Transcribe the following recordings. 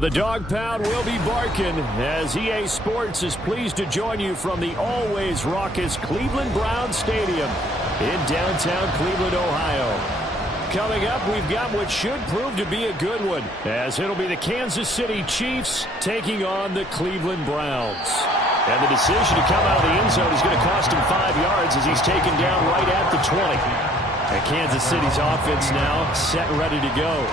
The dog pound will be barking as EA Sports is pleased to join you from the always raucous Cleveland Browns Stadium in downtown Cleveland, Ohio. Coming up, we've got what should prove to be a good one, as it'll be the Kansas City Chiefs taking on the Cleveland Browns. And the decision to come out of the end zone is going to cost him 5 yards as he's taken down right at the 20. And Kansas City's offense now set and ready to go.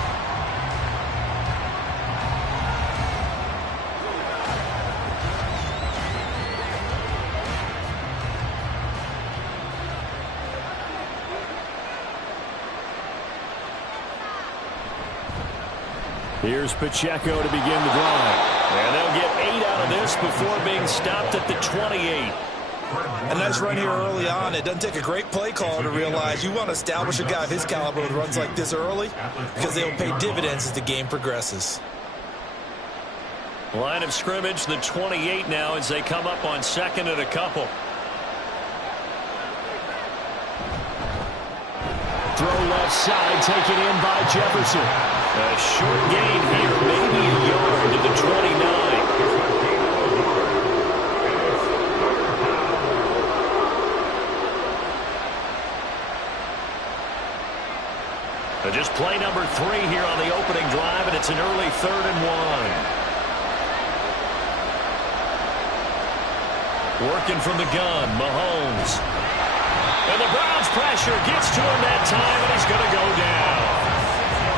Here's Pacheco to begin the drive. And they'll get 8 out of this before being stopped at the 28. A nice run here early on. It doesn't take a great play caller to realize you want to establish a guy of his caliber with runs like this early because they'll pay dividends as the game progresses. Line of scrimmage, the 28 now as they come up on second and a couple. Throw left side, taken in by Jefferson. A short gain here, maybe a yard to the 29. Just play number 3 here on the opening drive, and it's an early 3rd and 1. Working from the gun, Mahomes. And the Browns pressure gets to him that time, and he's going to go down.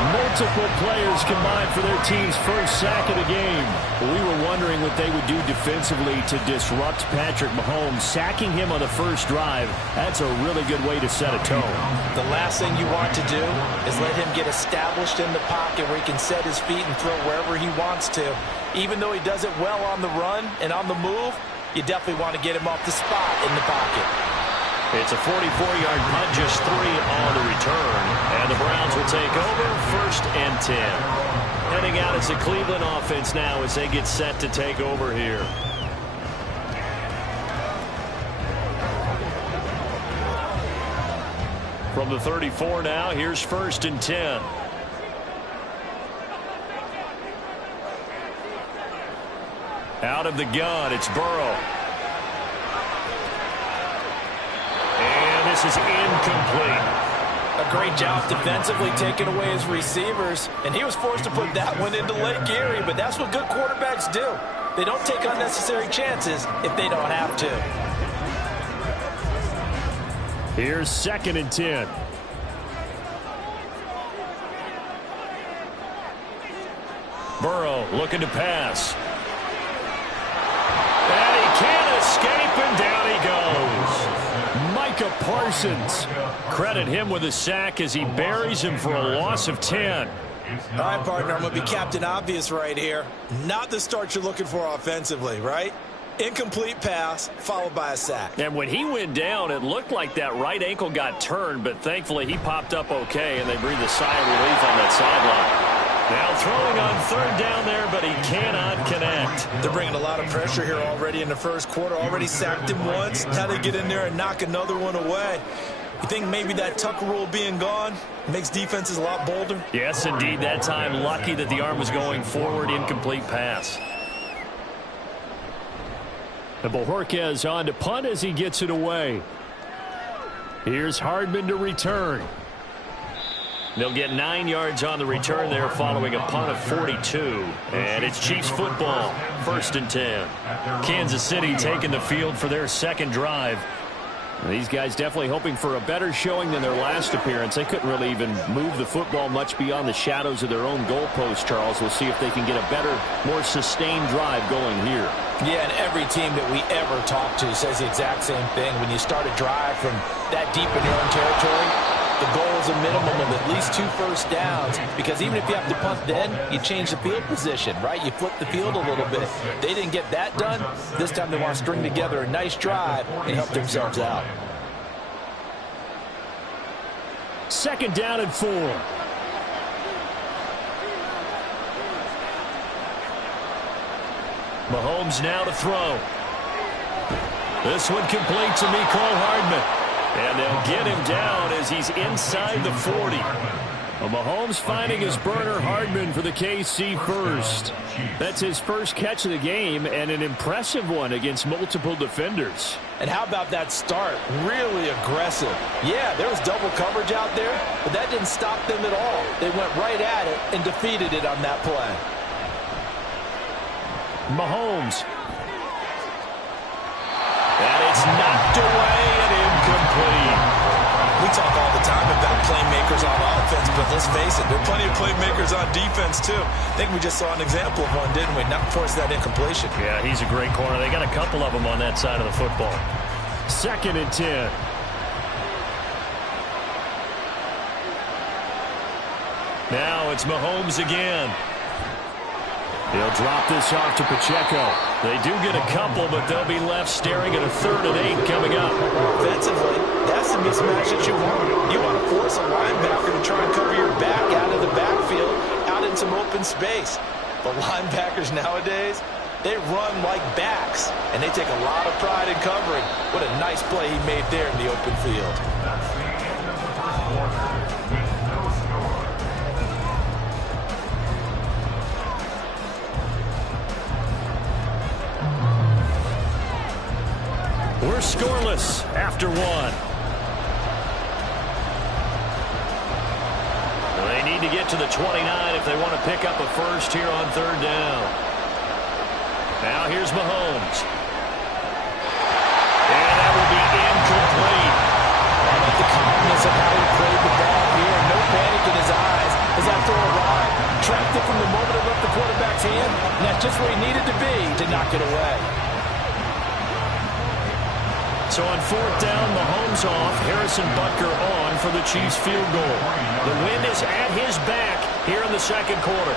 Multiple players combined for their team's first sack of the game. We were wondering what they would do defensively to disrupt Patrick Mahomes. Sacking him on the first drive, that's a really good way to set a tone. The last thing you want to do is let him get established in the pocket where he can set his feet and throw wherever he wants to. Even though he does it well on the run and on the move, you definitely want to get him off the spot in the pocket. It's a 44-yard punt, just 3 on the return. And the Browns will take over 1st and 10. Heading out as the Cleveland offense now as they get set to take over here. From the 34 now, here's 1st and 10. Out of the gun, it's Burrow. This is incomplete. A great job defensively taking away his receivers, and he was forced to put that one into Lake Erie, but that's what good quarterbacks do. They don't take unnecessary chances if they don't have to. Here's 2nd and 10. Burrow looking to pass. And he can't escape, and down he goes. Micah Parsons. Credit him with a sack as he buries him for a loss of 10. All right, partner, I'm going to be Captain Obvious right here. Not the start you're looking for offensively, right? Incomplete pass followed by a sack. And when he went down, it looked like that right ankle got turned, but thankfully he popped up okay, and they breathed a sigh of relief on that sideline. Now throwing on 3rd down there, but he cannot connect. They're bringing a lot of pressure here already in the first quarter. Already sacked him once. Now they get in there and knock another one away. You think maybe that Tucker rule being gone makes defenses a lot bolder? Yes, indeed. That time, lucky that the arm was going forward. Incomplete pass. And Bojorquez on to punt as he gets it away. Here's Hardman to return. They'll get 9 yards on the return there following a punt of 42. And it's Chiefs football, 1st and 10. Kansas City taking the field for their second drive. These guys definitely hoping for a better showing than their last appearance. They couldn't really even move the football much beyond the shadows of their own goalpost, Charles. We'll see if they can get a better, more sustained drive going here. Yeah, and every team that we ever talk to says the exact same thing. When you start a drive from that deep in your own territory, the goal is a minimum of at least 2 first downs, because even if you have to punt then, you change the field position, right? You flip the field a little bit. They didn't get that done. This time they want to string together a nice drive and help themselves out. 2nd down and 4. Mahomes now to throw. This one complete to Mecole Hardman. And they'll get him down as he's inside the 40. Well, Mahomes finding his burner, Hardman, for the KC first. That's his first catch of the game, and an impressive one against multiple defenders. And how about that start? Really aggressive. Yeah, there was double coverage out there, but that didn't stop them at all. They went right at it and defeated it on that play. Mahomes. And it's knocked away and incomplete. We talk all the time about playmakers on offense, but let's face it, there are plenty of playmakers on defense, too. I think we just saw an example of one, didn't we? Not force that incompletion. Yeah, he's a great corner. They got a couple of them on that side of the football. 2nd and 10. Now it's Mahomes again. He'll drop this off to Pacheco. They do get a couple, but they'll be left staring at a 3rd and 8 coming up. Offensively, that's the mismatch that you want. You want to force a linebacker to try and cover your back out of the backfield, out in some open space. The linebackers nowadays, they run like backs, and they take a lot of pride in covering. What a nice play he made there in the open field. We're scoreless after 1. They need to get to the 29 if they want to pick up a first here on 3rd down. Now here's Mahomes. And that will be incomplete. I like the calmness of how he played the ball here. No panic in his eyes as that throw arrived. Tracked it from the moment it left the quarterback's hand, and that's just where he needed to be to knock it away. So on 4th down, Mahomes off, Harrison Butker on for the Chiefs field goal. The wind is at his back here in the 2nd quarter.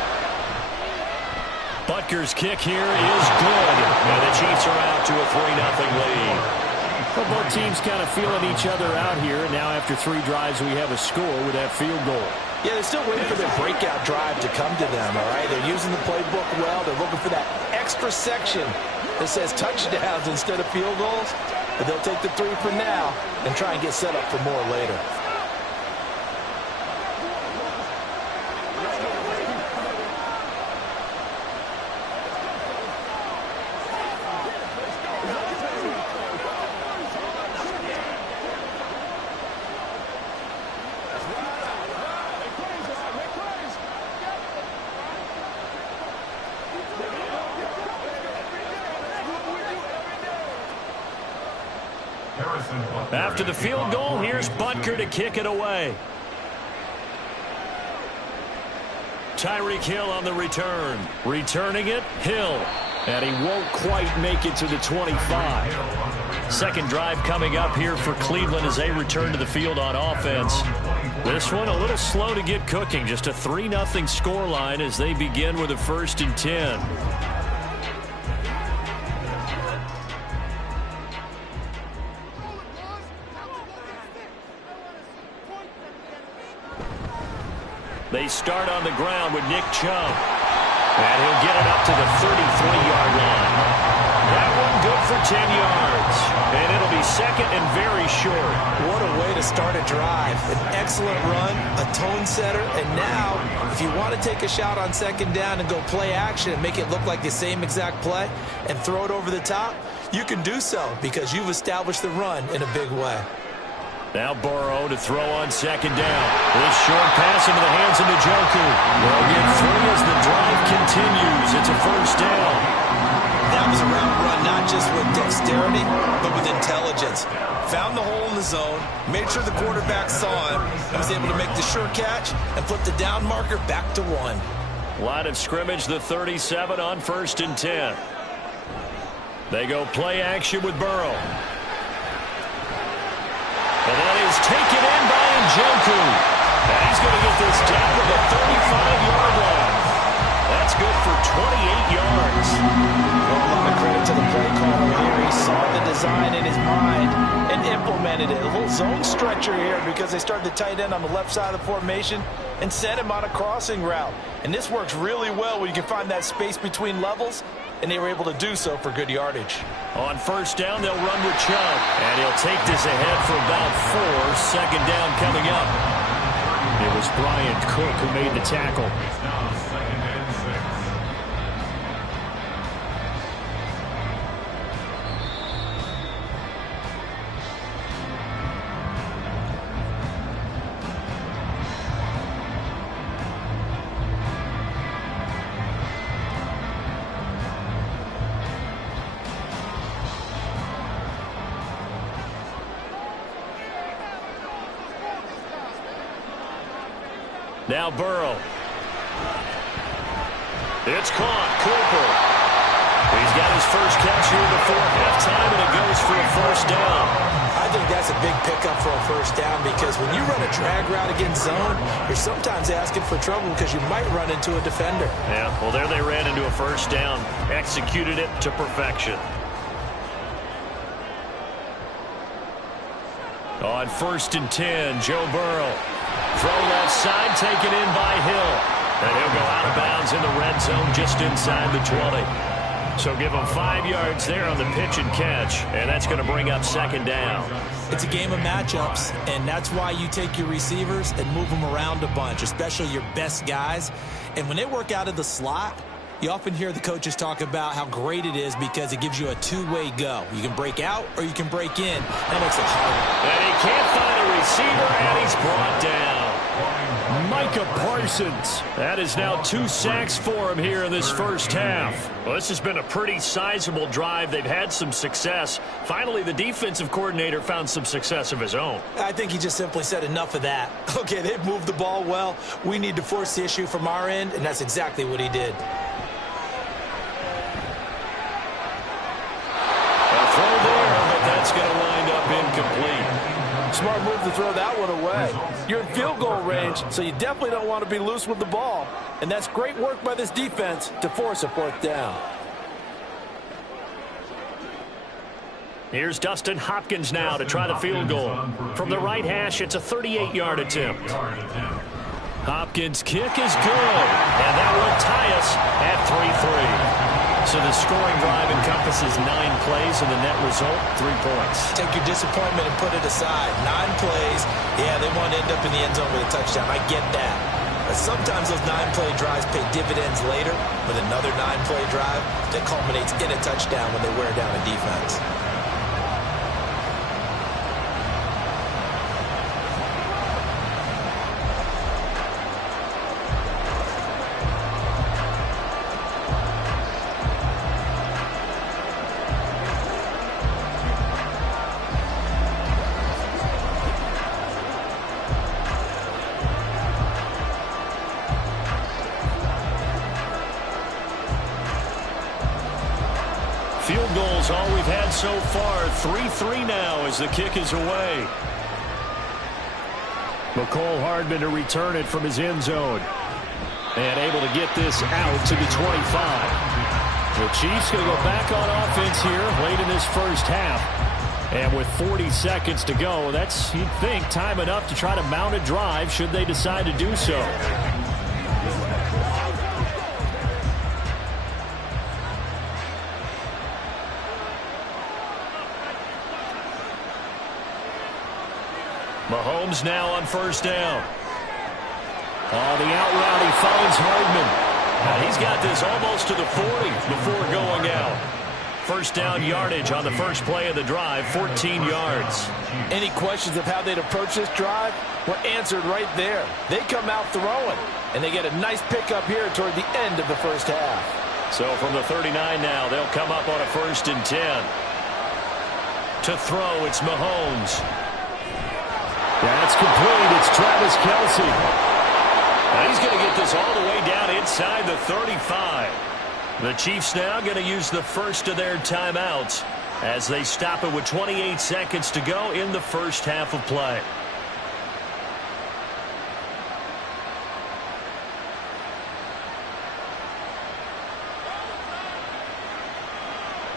Butker's kick here is good, and the Chiefs are out to a 3-0 lead. Well, both teams kind of feeling each other out here. Now after 3 drives, we have a score with that field goal. Yeah, they're still waiting for their breakout drive to come to them, all right? They're using the playbook well. They're looking for that extra section that says touchdowns instead of field goals. But they'll take the 3 for now and try and get set up for more later. After the field goal, here's Butker to kick it away. Tyreek Hill on the return. Returning it, Hill. And he won't quite make it to the 25. 2nd drive coming up here for Cleveland as they return to the field on offense. This one a little slow to get cooking. Just a 3-0 scoreline as they begin with a 1st and 10. They start on the ground with Nick Chubb. And he'll get it up to the 33-yard line. That one good for 10 yards. And it'll be 2nd and very short. What a way to start a drive. An excellent run, a tone setter, and now, if you want to take a shot on 2nd down and go play action and make it look like the same exact play and throw it over the top, you can do so because you've established the run in a big way. Now Burrow to throw on 2nd down. This short pass into the hands of Njoku. They'll get 3 as the drive continues. It's a 1st down. That was a route run, not not just with dexterity, but with intelligence. Found the hole in the zone, made sure the quarterback saw him, and was able to make the sure catch and flip the down marker back to 1. Line of scrimmage, the 37 on 1st and 10. They go play action with Burrow. And that is taken in by Njoku. And he's going to get this down to the 35-yard line. That's good for 28 yards. Well, a lot of credit to the play caller here. He saw the design in his mind and implemented it. A little zone stretcher here because they started the tight end on the left side of the formation and sent him on a crossing route. And this works really well when you can find that space between levels, and they were able to do so for good yardage. On 1st down, they'll run with Chubb. And he'll take this ahead for about 4. 2nd down coming up. It was Bryant Cook who made the tackle. Now Burrow. It's caught. Cooper. He's got his first catch here before halftime, and it goes for a 1st down. I think that's a big pickup for a 1st down because when you run a drag route against zone, you're sometimes asking for trouble because you might run into a defender. Yeah, well, there they ran into a 1st down. Executed it to perfection. On 1st and 10, Joe Burrow. Throw left side, taken in by Hill. And he'll go out of bounds in the red zone just inside the 20. So give him 5 yards there on the pitch and catch, and that's going to bring up 2nd down. It's a game of matchups, and that's why you take your receivers and move them around a bunch, especially your best guys. And when they work out of the slot, you often hear the coaches talk about how great it is because it gives you a two-way go. You can break out or you can break in. That makes it harder. And he can't find a receiver, and he's brought down. Micah Parsons. That is now 2 sacks for him here in this 1st half. Well, this has been a pretty sizable drive. They've had some success. Finally, the defensive coordinator found some success of his own. I think he just simply said enough of that. Okay, they've moved the ball well. We need to force the issue from our end, and that's exactly what he did. Throw there, but that's going to wind up incomplete. Smart move to throw that one away. You're in field goal range, so you definitely don't want to be loose with the ball. And that's great work by this defense to force a 4th down. Here's Dustin Hopkins now to try the field goal. From the right hash, it's a 38-yard attempt. Hopkins' kick is good, and that will tie us at 3-3. So the scoring drive encompasses 9 plays, and the net result, 3 points. Take your disappointment and put it aside. 9 plays, yeah, they want to end up in the end zone with a touchdown. I get that. But sometimes those 9-play drives pay dividends later with another 9-play drive that culminates in a touchdown when they wear down a defense. Field goals all we've had so far. 3-3 now as the kick is away. McCole Hardman to return it from his end zone. And able to get this out to the 25. The Chiefs going to go back on offense here late in this 1st half. And with 40 seconds to go, that's, you'd think, time enough to try to mount a drive should they decide to do so. Mahomes now on 1st down. On the out route, he finds Hardman. Now he's got this almost to the 40 before going out. 1st down yardage on the first play of the drive, 14 yards. Any questions of how they'd approach this drive were answered right there. They come out throwing, and they get a nice pickup here toward the end of the 1st half. So from the 39 now, they'll come up on a 1st and 10. To throw, it's Mahomes. That's complete. It's Travis Kelce. And he's going to get this all the way down inside the 35. The Chiefs now going to use the first of their timeouts as they stop it with 28 seconds to go in the first half of play.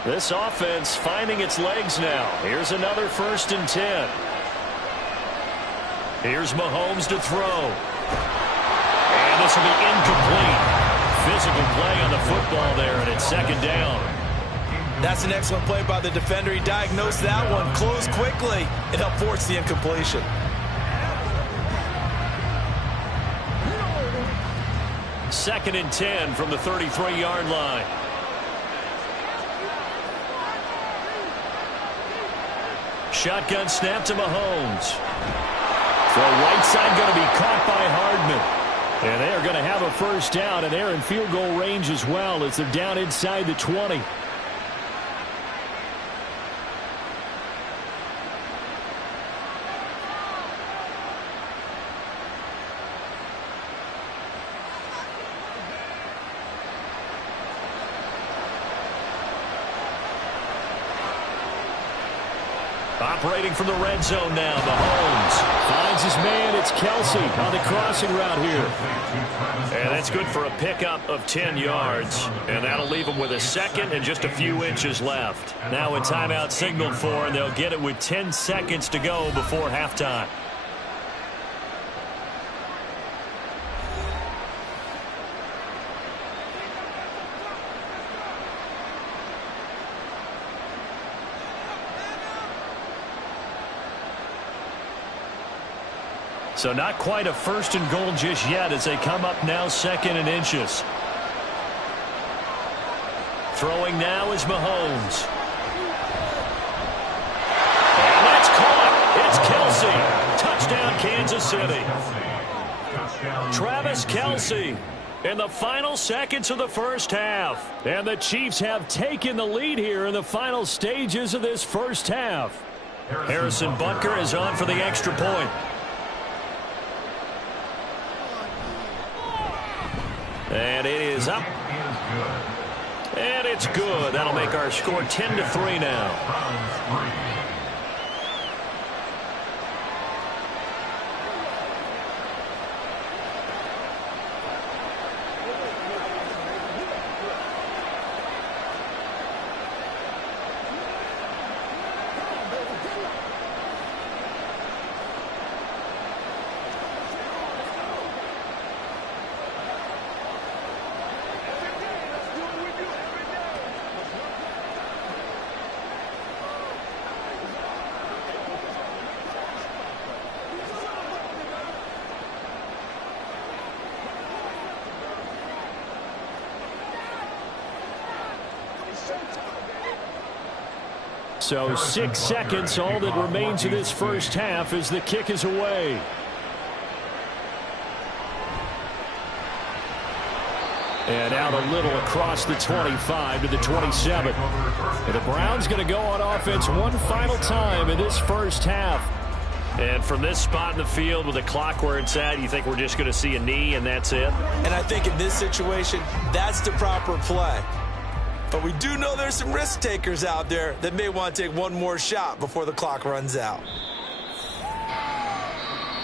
This offense finding its legs now. Here's another 1st and 10. Here's Mahomes to throw. And this will be incomplete. Physical play on the football there, and it's 2nd down. That's an excellent play by the defender. He diagnosed that one, closed quickly, and helped force the incompletion. Second and 10 from the 33-yard line. Shotgun snap to Mahomes. The right side going to be caught by Hardman. And they are going to have a 1st down, and they're in field goal range as well as they're down inside the 20. Operating from the red zone now, Mahomes finds his man. It's Kelce on the crossing route here. And that's good for a pickup of 10 yards. And that'll leave him with a 2nd and just a few inches left. Now a timeout signaled for, and they'll get it with 10 seconds to go before halftime. So not quite a 1st and goal just yet as they come up now 2nd and inches. Throwing now is Mahomes. And that's caught. It's Kelce. Touchdown, Kansas City. Travis Kelce in the final seconds of the first half. And the Chiefs have taken the lead here in the final stages of this first half. Harrison Butker is on for the extra point. And it is up. And it's good. That'll make our score 10-3 now. So 6 seconds, all that remains of this first half as the kick is away. And out a little across the 25 to the 27. And the Browns going to go on offense one final time in this first half. And from this spot in the field with the clock where it's at, you think we're just going to see a knee and that's it? And I think in this situation, that's the proper play. But we do know there's some risk takers out there that may want to take one more shot before the clock runs out.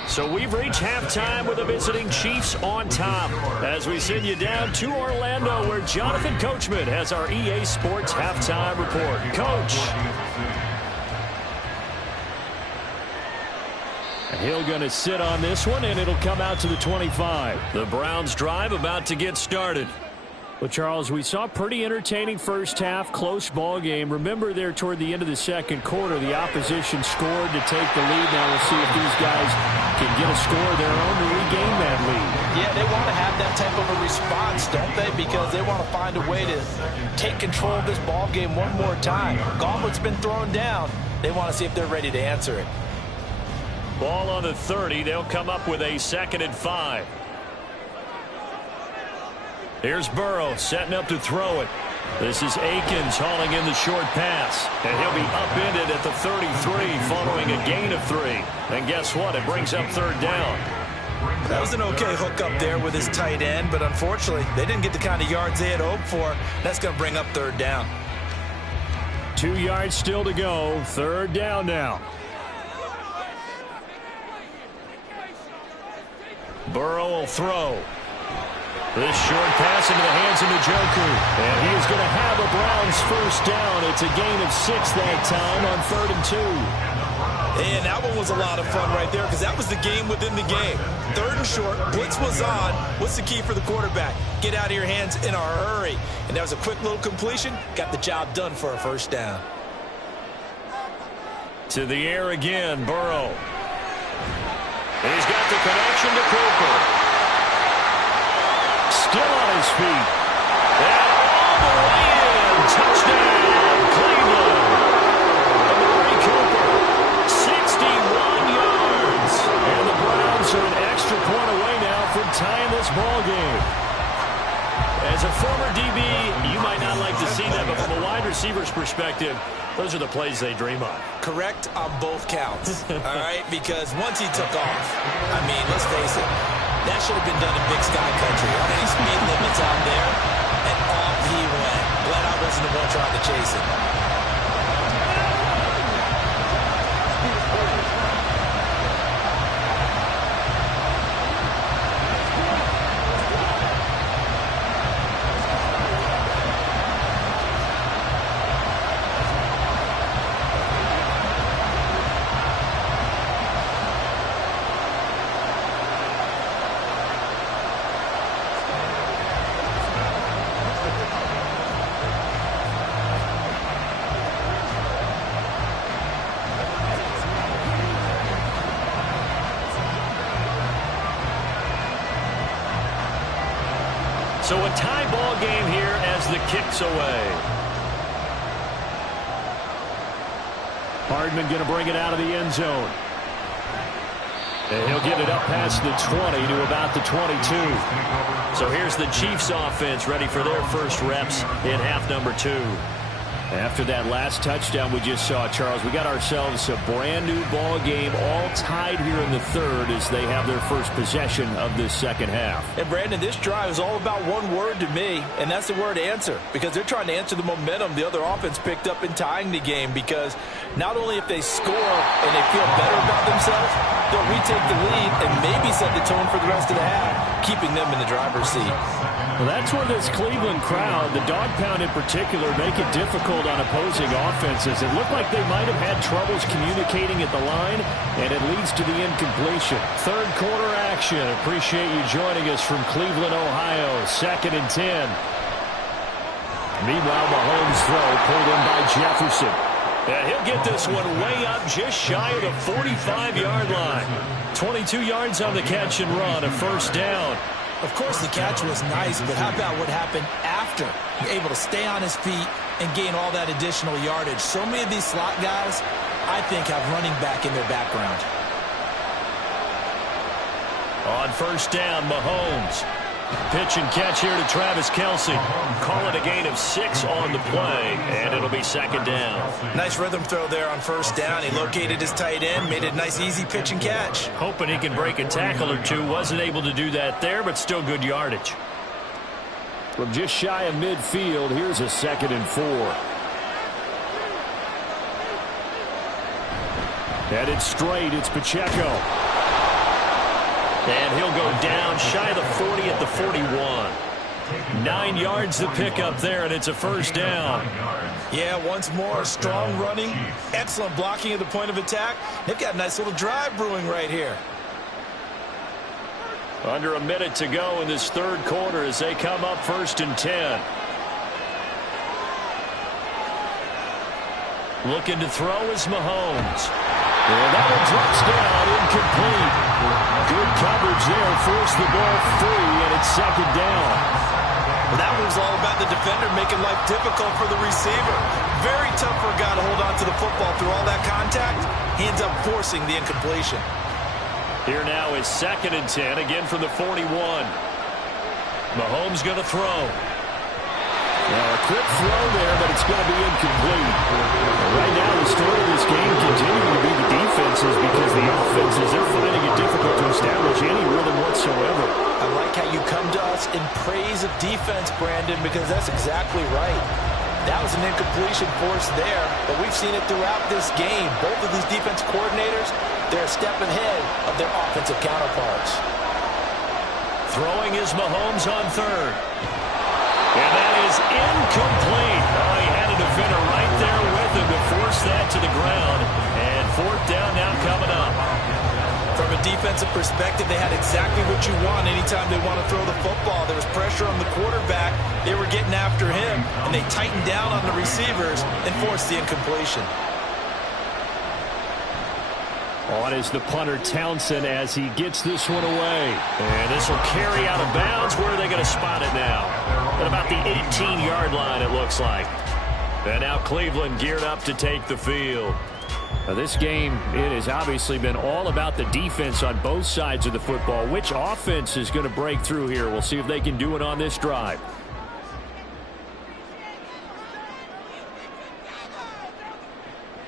So we've reached halftime with the visiting Chiefs on top as we send you down to Orlando where Jonathan Coachman has our EA Sports halftime report. Coach. Hill going to sit on this one, and it'll come out to the 25. The Browns drive about to get started. Well, Charles, we saw a pretty entertaining first half, close ball game. Remember there toward the end of the second quarter, the opposition scored to take the lead. Now we'll see if these guys can get a score of their own to regain that lead. Yeah, they want to have that type of a response, don't they? Because they want to find a way to take control of this ball game one more time. Gauntlet's been thrown down. They want to see if they're ready to answer it. Ball on the 30. They'll come up with a 2nd and 5. Here's Burrow setting up to throw it. This is Akins hauling in the short pass. And he'll be upended at the 33 following a gain of 3. And guess what? It brings up third down. That was an okay hook up there with his tight end, but unfortunately, they didn't get the kind of yards they had hoped for. That's going to bring up third down. 2 yards still to go. Third down now. Burrow will throw. This short pass into the hands of Njoku. And he is going to have a Browns first down. It's a gain of 6 that time on 3rd and 2. And that one was a lot of fun right there because that was the game within the game. 3rd and short, blitz was on. What's the key for the quarterback? Get out of your hands in a hurry. And that was a quick little completion. Got the job done for a first down. To the air again, Burrow. He's got the connection to Cooper. Still on his feet. And all the way in. Touchdown, Cleveland. Amari Cooper, 61 yards. And the Browns are an extra point away now from tying this ball game. As a former DB, you might not like to see that, but from a wide receiver's perspective, those are the plays they dream of. Correct on both counts, all right? Because once he took off, I mean, let's face it, that should have been done in Big Sky Country. Aren't any speed limits out there? And off he went. Glad I wasn't the one trying to chase him. So a tie ball game here as the kick's away. Hardman going to bring it out of the end zone. And he'll get it up past the 20 to about the 22. So here's the Chiefs offense ready for their first reps in half number 2. After that last touchdown we just saw, Charles, we got ourselves a brand new ball game, all tied here in the 3rd as they have their first possession of this second half. And Brandon, this drive is all about one word to me, and that's the word answer, because they're trying to answer the momentum the other offense picked up in tying the game, because not only if they score and they feel better about themselves, they'll retake the lead and maybe set the tone for the rest of the half, keeping them in the driver's seat. Well, that's where this Cleveland crowd, the dog pound in particular, make it difficult on opposing offenses. It looked like they might have had troubles communicating at the line, and it leads to the incompletion. 3rd quarter action. Appreciate you joining us from Cleveland, Ohio. 2nd and 10. Meanwhile, Mahomes' throw pulled in by Jefferson. And he'll get this one way up just shy of the 45-yard line. 22 yards on the catch and run, a first down. Of course, the catch was nice, but how about what happened after? He's able to stay on his feet and gain all that additional yardage. So many of these slot guys, I think, have running back in their background. On first down, Mahomes. Pitch and catch here to Travis Kelce. Call it a gain of 6 on the play, and it'll be 2nd down. Nice rhythm throw there on first down. He located his tight end, made it a nice, easy pitch and catch. Hoping he can break a tackle or two. Wasn't able to do that there, but still good yardage. From just shy of midfield, here's a 2nd and 4. Headed straight, it's Pacheco. And he'll go down shy of the 40 at the 41. 9 yards to pick up there, and it's a first down. Yeah, once more, strong running, excellent blocking at the point of attack. They've got a nice little drive brewing right here. Under a minute to go in this 3rd quarter as they come up 1st and 10. Looking to throw is Mahomes. And that one drops down, incomplete. Good coverage there, forced the ball free, and it's 2nd down. That was all about the defender making life difficult for the receiver. Very tough for a guy to hold on to the football through all that contact. He ends up forcing the incompletion. Here now is 2nd and 10, again from the 41. Mahomes going to throw. Now a quick throw there, but it's going to be incomplete. Right now, the story of this game continuing to be the defenses because the offenses, they're finding it difficult to establish any rhythm whatsoever. I like how you come to us in praise of defense, Brandon, because that's exactly right. That was an incompletion forced there, but we've seen it throughout this game. Both of these defense coordinators, they're a step ahead of their offensive counterparts. Throwing is Mahomes on third. And that is incomplete. Oh, he had a defender right there with him to force that to the ground. And fourth down now coming up. From a defensive perspective, they had exactly what you want anytime they want to throw the football. There was pressure on the quarterback. They were getting after him, and they tightened down on the receivers and forced the incompletion. On is the punter Townsend as he gets this one away. And this will carry out of bounds. Where are they going to spot it now? At about the 18-yard line, it looks like. And now Cleveland geared up to take the field. Now this game, it has obviously been all about the defense on both sides of the football. Which offense is going to break through here? We'll see if they can do it on this drive.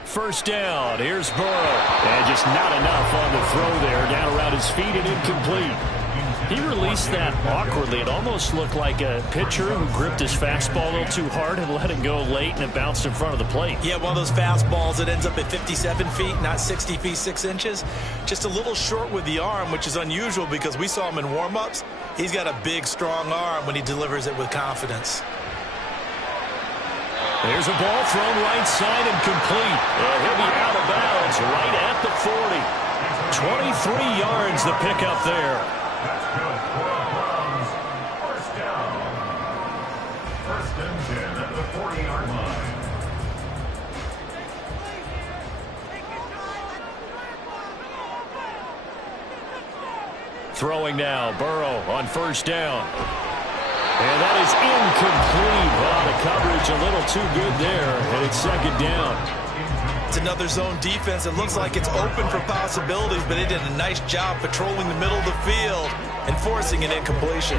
First down, here's Burrow. And just not enough on the throw there. Down around his feet and incomplete. He released that awkwardly. It almost looked like a pitcher who gripped his fastball a little too hard and let it go late, and it bounced in front of the plate. Yeah, one of those fastballs that ends up at 57 feet, not 60 feet, 6 inches. Just a little short with the arm, which is unusual because we saw him in warm-ups. He's got a big, strong arm when he delivers it with confidence. There's a ball thrown right side and complete. And he'll be out of bounds right at the 40. 23 yards the pickup there. That's good for the Browns. First down. First and 10 at the 40-yard line. Throwing now, Burrow on first down. And that is incomplete. Well, the coverage a little too good there, and it's second down. It's another zone defense. It looks like it's open for possibilities, but they did a nice job patrolling the middle of the field and forcing an incompletion.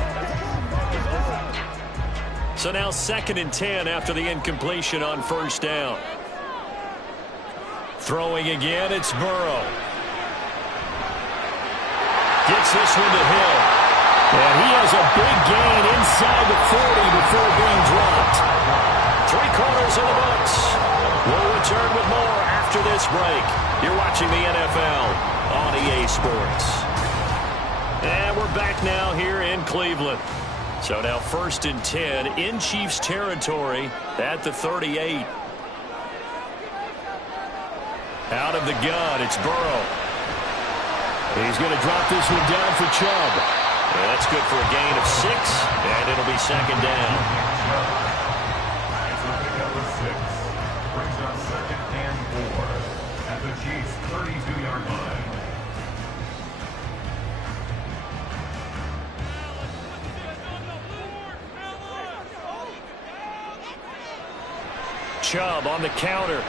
So now second and 10 after the incompletion on first down. Throwing again, it's Burrow. Gets this one to Hill. And he has a big gain inside the 40 before being dropped. 3/4 of the books. We'll return with more after this break. You're watching the NFL on EA Sports. And we're back now here in Cleveland. So now first and 10 in Chiefs territory at the 38. Out of the gun, it's Burrow. He's going to drop this one down for Chubb. And that's good for a gain of 6, and it'll be second down. Brings up second and 4 at the Chiefs' 32-yard line. Chubb on the counter.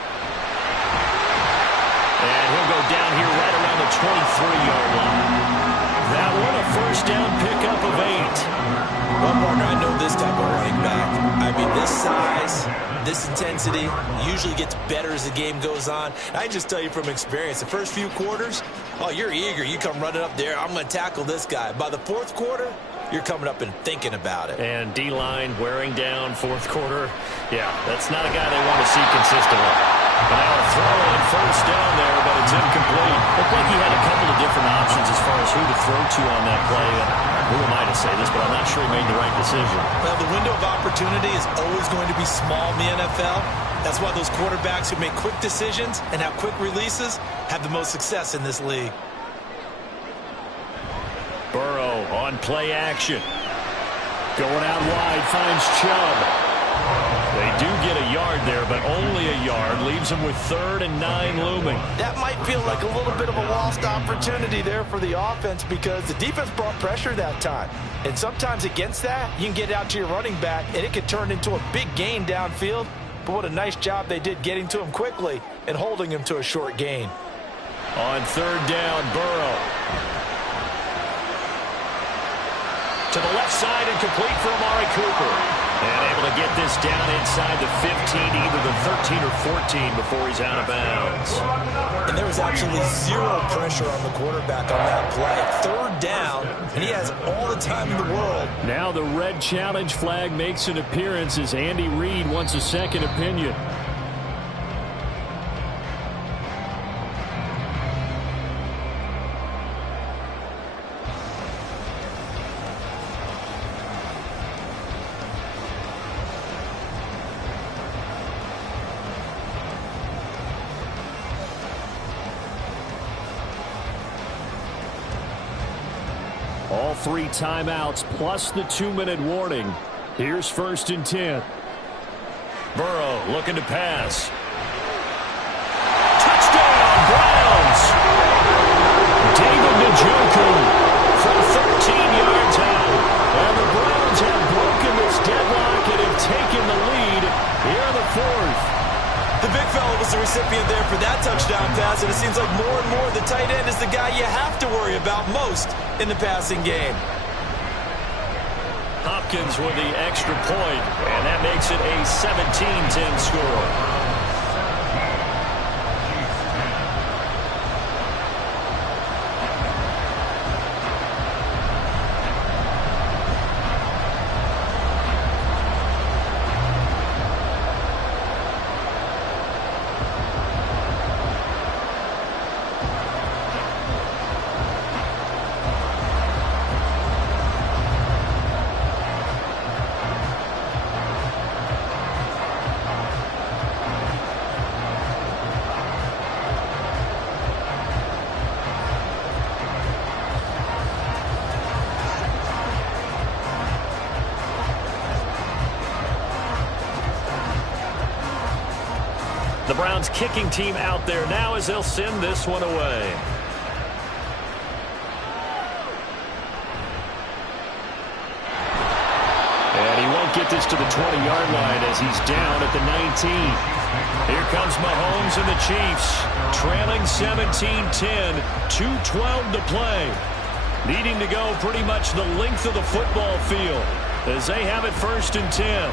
And he'll go down here right around the 23-yard line. That one a first down pickup of 8. Well, partner, I know this type of running back. I mean, this size, this intensity usually gets better as the game goes on. I just tell you from experience, the first few quarters, oh, you're eager. You come running up there. I'm going to tackle this guy. By the fourth quarter, you're coming up and thinking about it. And D-line wearing down fourth quarter. Yeah, that's not a guy they want to see consistently. Now a throw on first down there, but it's incomplete. Looked like he had a couple of different options as far as who to throw to on that play. Who am I to say this, but I'm not sure he made the right decision. Well, the window of opportunity is always going to be small in the NFL. That's why those quarterbacks who make quick decisions and have quick releases have the most success in this league. Burrow on play action. Going out wide, finds Chubb. They do get a yard there, but only a yard. Leaves them with 3rd and 9 looming. That might feel like a little bit of a lost opportunity there for the offense because the defense brought pressure that time. And sometimes against that, you can get out to your running back, and it could turn into a big gain downfield. But what a nice job they did getting to him quickly and holding him to a short gain. On 3rd down, Burrow. To the left side and complete for Amari Cooper. And able to get this down inside the 15, either the 13 or 14 before he's out of bounds. And there was absolutely zero pressure on the quarterback on that play. Third down, and he has all the time in the world. Now the red challenge flag makes an appearance as Andy Reid wants a second opinion. All 3 timeouts plus the 2-minute warning. Here's 1st and 10. Burrow looking to pass. Touchdown, Browns! David Njoku from 13 yards out. And the Browns have broken this deadlock and have taken the lead here in the 4th. The big fella was the recipient there for that touchdown pass, and it seems like more and more the tight end is the guy you have to worry about most in the passing game. Hopkins with the extra point, and that makes it a 17-10 score. The Browns kicking team out there now as they'll send this one away. And he won't get this to the 20-yard line as he's down at the 19. Here comes Mahomes and the Chiefs, trailing 17-10, 2:12 to play. Needing to go pretty much the length of the football field as they have it 1st and 10.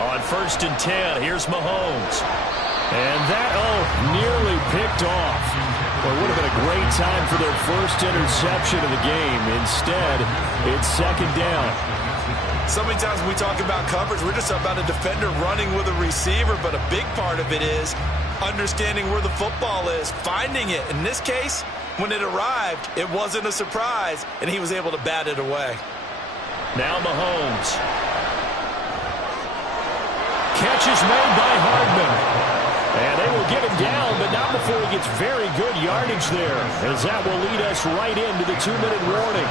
On 1st and 10, here's Mahomes. And that, nearly picked off. Well, it would have been a great time for their first interception of the game. Instead, it's 2nd down. So many times when we talk about coverage, we're just about a defender running with a receiver, but a big part of it is understanding where the football is, finding it. In this case, when it arrived, it wasn't a surprise, and he was able to bat it away. Now Mahomes. Catch is made by Hardman. And they will get him down, but not before he gets very good yardage there, as that will lead us right into the 2-minute warning.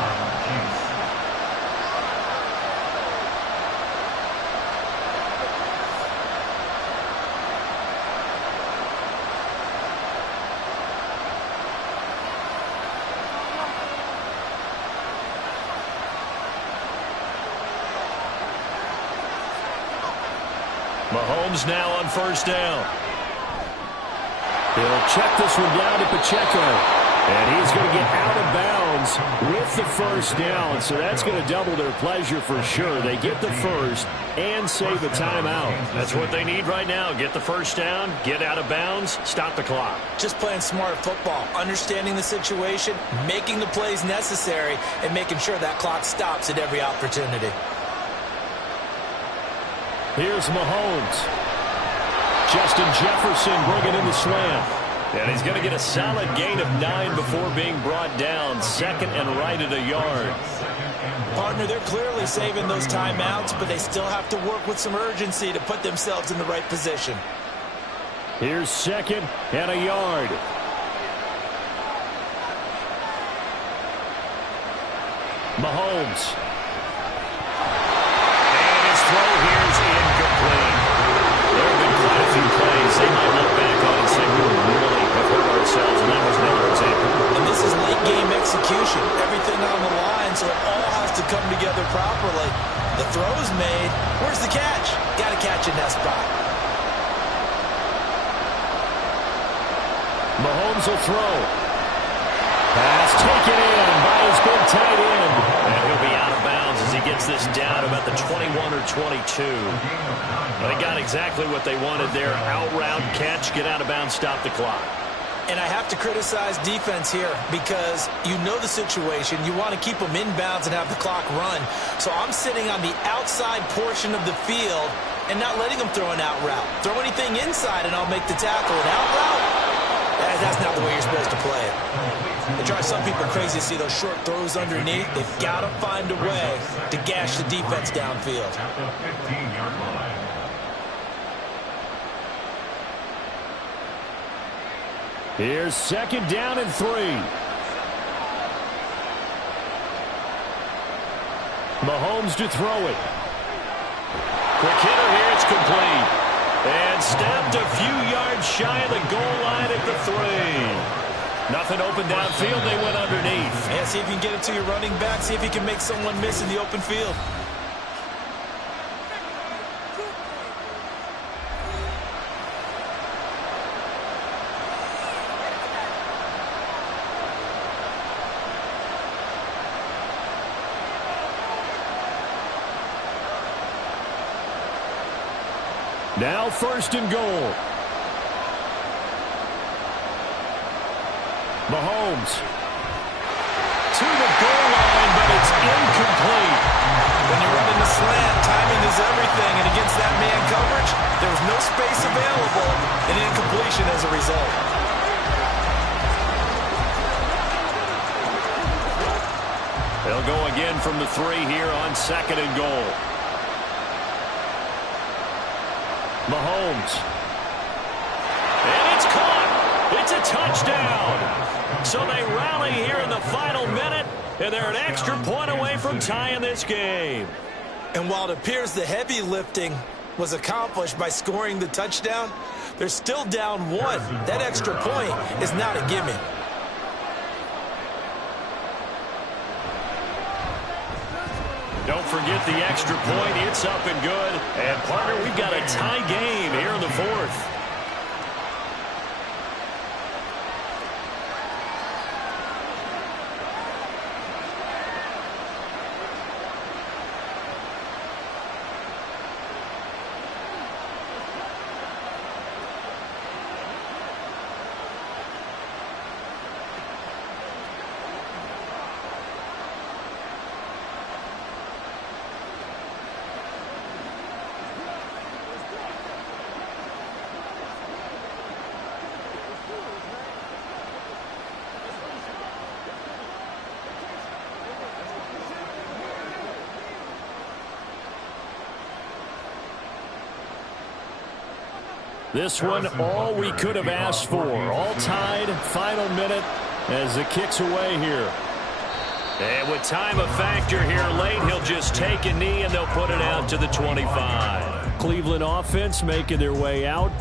Mahomes now on 1st down. He'll check this one down to Pacheco. And he's going to get out of bounds with the 1st down. So that's going to double their pleasure for sure. They get the first and save a timeout. That's what they need right now. Get the 1st down, get out of bounds, stop the clock. Just playing smart football, understanding the situation, making the plays necessary, and making sure that clock stops at every opportunity. Here's Mahomes. Justin Jefferson bringing in the slant. And he's going to get a solid gain of 9 before being brought down. 2nd and right at a yard. Partner, they're clearly saving those timeouts, but they still have to work with some urgency to put themselves in the right position. Here's 2nd and a yard. Mahomes. And his throw here is incomplete. There have been quite a few plays they might look back on and say, we really have hurt ourselves, and that was another example. And this is late-game execution. Everything on the line, so it all has to come together properly. The throw's made. Where's the catch? Got to catch in that spot. Mahomes will throw. Pass taken in by his big tight end. And he'll be out of bounds as he gets this down about the 21 or 22. They got exactly what they wanted there. Out route catch, get out of bounds, stop the clock. And I have to criticize defense here because you know the situation. You want to keep them inbounds and have the clock run. So I'm sitting on the outside portion of the field and not letting them throw an out route. Throw anything inside and I'll make the tackle. An out route? That's not the way you're supposed to play it. It drives some people crazy to see those short throws underneath. They've got to find a way to gash the defense downfield. At the 15-yard line. Here's 2nd down and 3. Mahomes to throw it. Quick hitter here, it's complete. And stepped a few yards shy of the goal line at the 3. Nothing open downfield, they went underneath. Yeah, see if you can get it to your running back. See if you can make someone miss in the open field. Now 1st and goal. Mahomes. To the goal line, but it's incomplete. When you're running the slant, timing is everything. And against that man coverage, there was no space available. And incompletion as a result. They'll go again from the 3 here on 2nd and goal. Mahomes. And it's caught. It's a touchdown. So they rally here in the final minute, and they're an extra point away from tying this game. And while it appears the heavy lifting was accomplished by scoring the touchdown, they're still down 1. That extra point is not a gimme. Don't forget the extra point. It's up and good. And, partner, we've got a tie game here in the 4th. This one, all we could have asked for. All tied, final minute as the kick's away here. And with time a factor here late, he'll just take a knee and they'll put it out to the 25. Cleveland offense making their way out.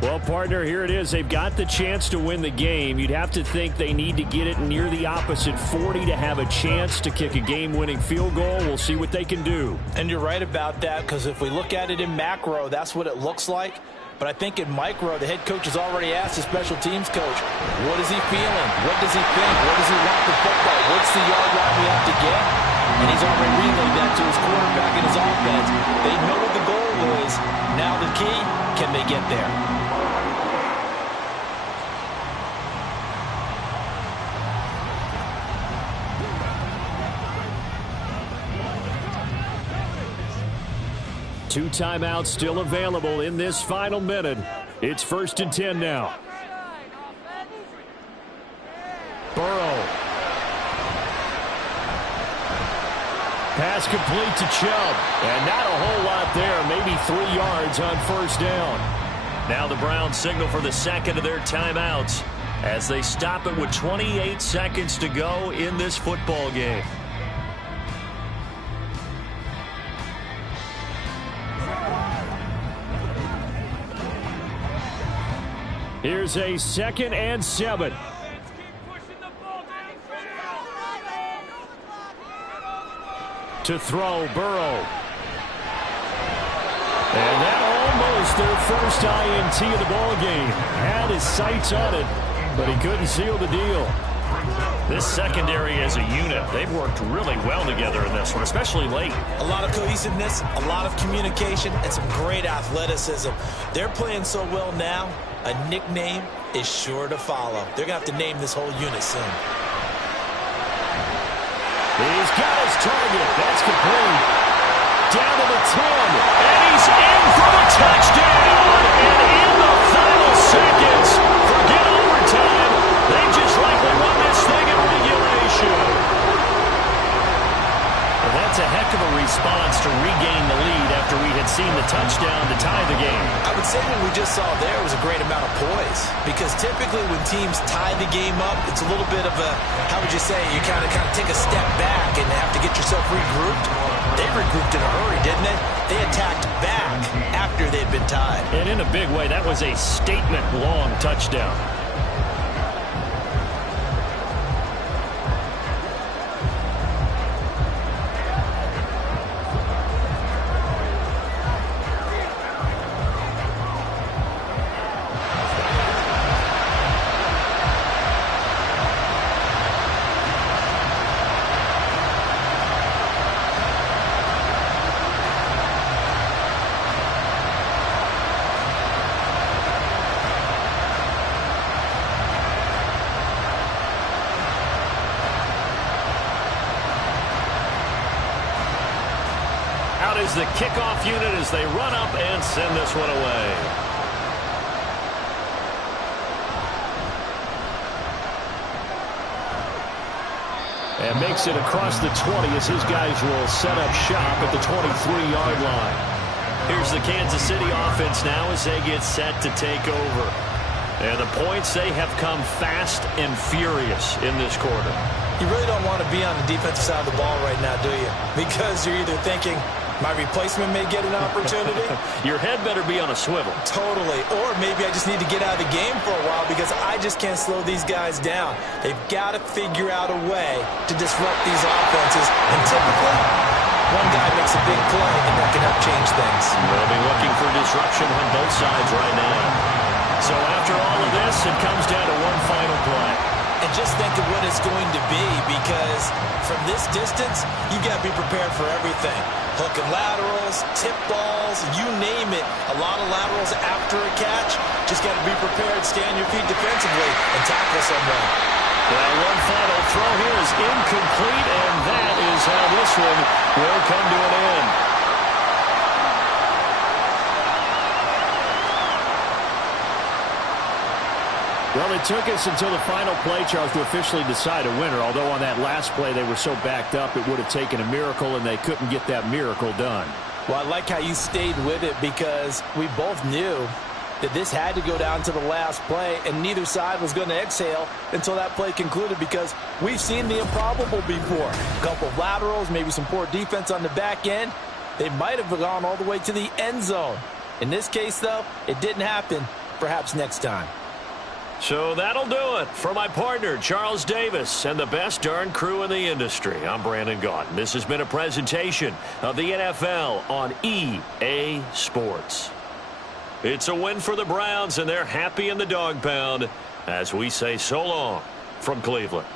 Well, partner, here it is. They've got the chance to win the game. You'd have to think they need to get it near the opposite 40 to have a chance to kick a game-winning field goal. We'll see what they can do. And you're right about that, because if we look at it in macro, that's what it looks like. But I think in micro, the head coach has already asked the special teams coach, what is he feeling? What does he think? What does he want the football? What's the yard line we have to get? And he's already relayed that to his quarterback and his offense. They know what the goal is. Now the key, can they get there? Two timeouts still available in this final minute. It's 1st and 10 now. Burrow. Pass complete to Chubb. And not a whole lot there. Maybe 3 yards on 1st down. Now the Browns signal for the second of their timeouts as they stop it with 28 seconds to go in this football game. Here's a 2nd and 7. To throw, Burrow. And that almost their first INT of the ball game. Had his sights on it. but he couldn't seal the deal. This secondary as a unit, they've worked really well together in this one, especially late. A lot of cohesiveness, a lot of communication, and some great athleticism. They're playing so well now, a nickname is sure to follow. They're going to have to name this whole unit soon. He's got his target. That's complete. Down to the 10. And he's in for the touchdown. And in the final seconds, forget overtime. They just likely won this thing in regulation. Well, that's a heck of a response to regain the lead after we had seen the touchdown to tie the game. I would say what we just saw there was a great amount of poise, because typically when teams tie the game up, it's a little bit of a, how would you say, you kind of take a step back and have to get yourself regrouped. They regrouped in a hurry, didn't they? They attacked back after they'd been tied. And in a big way, that was a statement-long touchdown. Is the kickoff unit as they run up and send this one away. And makes it across the 20 as his guys will set up shop at the 23-yard line. Here's the Kansas City offense now as they get set to take over. And the points, they have come fast and furious in this quarter. You really don't want to be on the defensive side of the ball right now, do you? Because you're either thinking, my replacement may get an opportunity. Your head better be on a swivel. Totally. Or maybe I just need to get out of the game for a while because I just can't slow these guys down. They've got to figure out a way to disrupt these offenses. And typically, one guy makes a big play, and that can help change things. They'll be looking for disruption on both sides right now. So after all of this, it comes down to one final play. And just think of what it's going to be, because from this distance, you got to be prepared for everything. Hook and laterals, tip balls, you name it. A lot of laterals after a catch. Just got to be prepared, stay on your feet defensively, and tackle someone. Well, one final throw here is incomplete, and that is how this one will come to an end. Well, it took us until the final play, Charles, to officially decide a winner. Although on that last play they were so backed up, it would have taken a miracle, and they couldn't get that miracle done. Well, I like how you stayed with it, because we both knew that this had to go down to the last play, and neither side was going to exhale until that play concluded, because we've seen the improbable before. A couple of laterals, maybe some poor defense on the back end. They might have gone all the way to the end zone. In this case, though, it didn't happen. Perhaps next time. So that'll do it for my partner, Charles Davis, and the best darn crew in the industry. I'm Brandon Gaudin. This has been a presentation of the NFL on EA Sports. It's a win for the Browns, and they're happy in the dog pound as we say so long from Cleveland.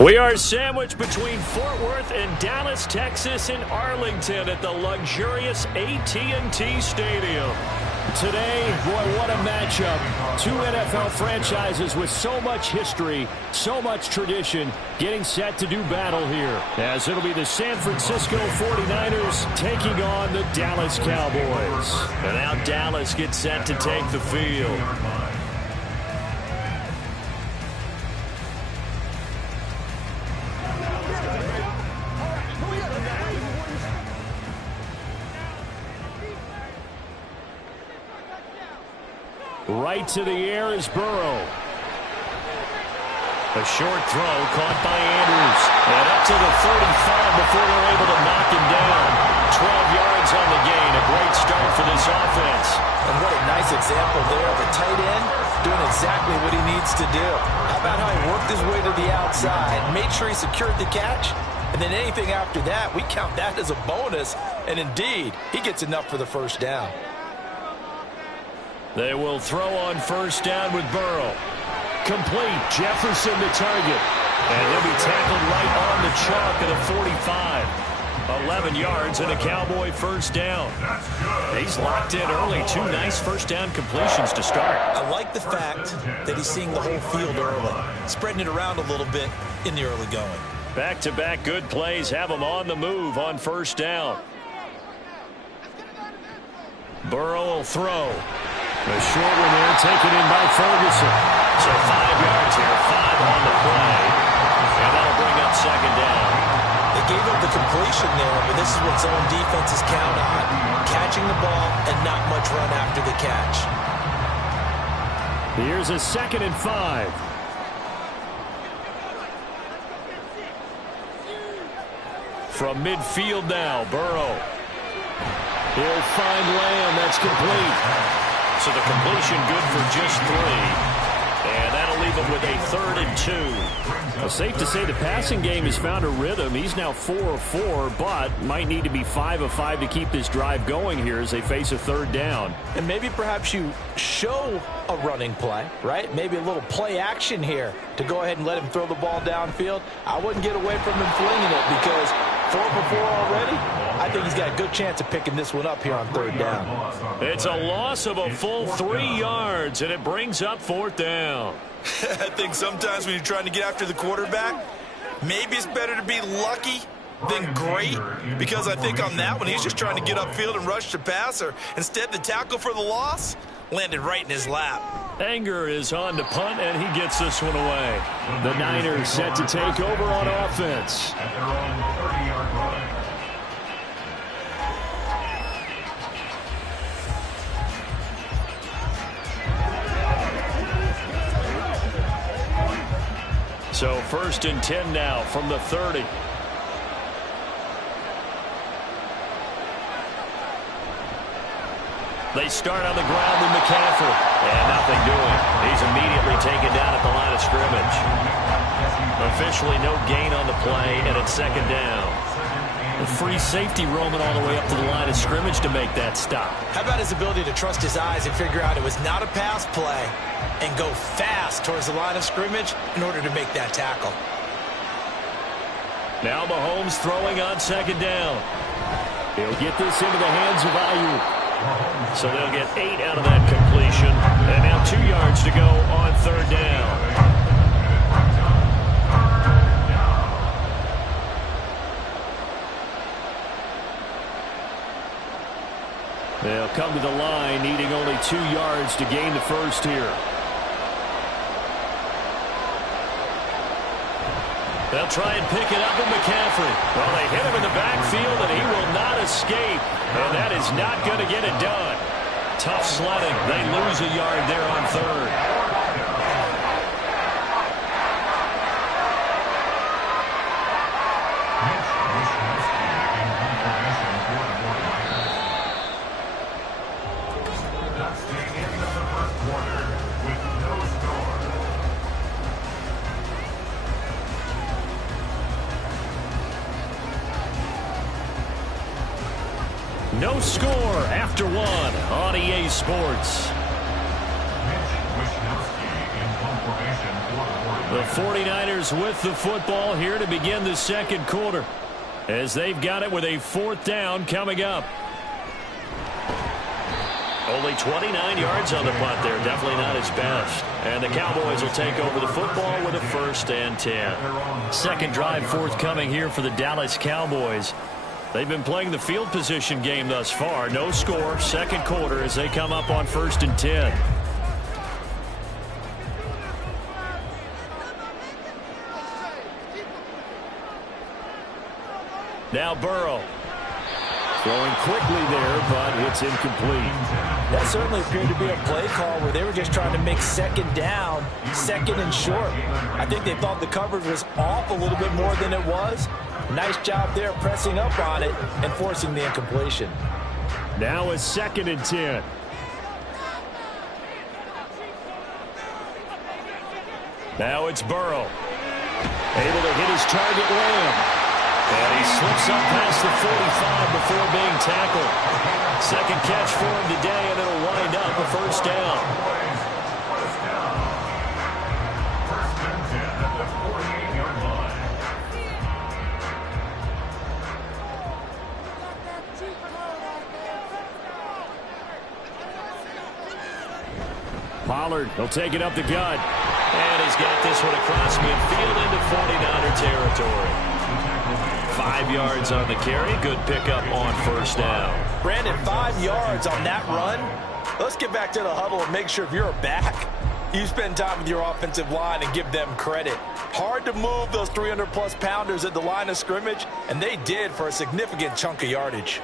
We are sandwiched between Fort Worth and Dallas, Texas, and Arlington at the luxurious AT&T Stadium. Today, boy, what a matchup. Two NFL franchises with so much history, so much tradition, getting set to do battle here. As it'll be the San Francisco 49ers taking on the Dallas Cowboys. And now Dallas gets set to take the field. Right to the air is Burrow. A short throw caught by Andrews. And up to the 35 before they're able to knock him down. 12 yards on the gain. A great start for this offense. And what a nice example there of a tight end doing exactly what he needs to do. How about how he worked his way to the outside, made sure he secured the catch, and then anything after that, we count that as a bonus. And indeed, he gets enough for the first down. They will throw on first down with Burrow. Complete. Jefferson the target. And he'll be tackled right on the chalk at the 45. 11 yards and a Cowboy first down. He's locked in early. Two nice first down completions to start. I like the fact that he's seeing the whole field early, spreading it around a little bit in the early going. Back-to-back good plays have him on the move on first down. Burrow will throw. A short one there, taken in by Ferguson. So 5 yards here, 5 on the play. And that'll bring up second down. They gave up the completion there, but this is what zone defenses count on. Catching the ball and not much run after the catch. Here's a 2nd and 5. From midfield now, Burrow. He'll find Lamb. That's complete. So the completion good for just 3. And that'll leave him with a 3rd and 2. Well, safe to say the passing game has found a rhythm. He's now 4 of 4, but might need to be 5 of 5 to keep this drive going here as they face a 3rd down. And maybe perhaps you show a running play, right? Maybe a little play action here to go ahead and let him throw the ball downfield. I wouldn't get away from him flinging it because 4 for 4 already. I think he's got a good chance of picking this one up here on 3rd down. It's a loss of a full 3 yards, and it brings up 4th down. I think sometimes when you're trying to get after the quarterback, maybe it's better to be lucky than great, because I think on that one, he's just trying to get upfield and rush the passer. Instead, the tackle for the loss landed right in his lap. Anger is on to punt, and he gets this one away. The Niners set to take over on offense. At their own 30-yard line. So 1st and 10 now from the 30. They start on the ground with McCaffrey. And nothing doing. He's immediately taken down at the line of scrimmage. Officially no gain on the play, and it's 2nd down. A free safety roaming all the way up to the line of scrimmage to make that stop. How about his ability to trust his eyes and figure out it was not a pass play and go fast towards the line of scrimmage in order to make that tackle. Now Mahomes throwing on 2nd down. He'll get this into the hands of Ayuk. So they'll get 8 out of that completion. And now 2 yards to go on 3rd down. They'll come to the line, needing only 2 yards to gain the first here. They'll try and pick it up with McCaffrey. Well, they hit him in the backfield, and he will not escape. And that is not going to get it done. Tough sledding. They lose a yard there on 3rd. No score after one on EA Sports. The 49ers with the football here to begin the second quarter, as they've got it with a 4th down coming up. Only 29 yards on the punt there. Definitely not his best. And the Cowboys will take over the football with a 1st and 10. Second drive forthcoming here for the Dallas Cowboys. They've been playing the field position game thus far. No score, second quarter as they come up on 1st and 10. Now Burrow. Throwing quickly there, but it's incomplete. That certainly appeared to be a play call where they were just trying to make second down, second and short. I think they thought the coverage was off a little bit more than it was. Nice job there pressing up on it and forcing the incompletion. Now it's 2nd and 10. Now it's Burrow. Able to hit his target Lamb. And he slips up past the 45 before being tackled. Second catch for him today, and it'll wind up a 1st down. First and 10 at the 48-yard line. Pollard, he'll take it up the gut. And he's got this one across midfield into 49er territory. 5 yards on the carry. Good pickup on 1st down. Brandon, 5 yards on that run. Let's get back to the huddle and make sure if you're a back, you spend time with your offensive line and give them credit. Hard to move those 300-plus pounders at the line of scrimmage, and they did for a significant chunk of yardage.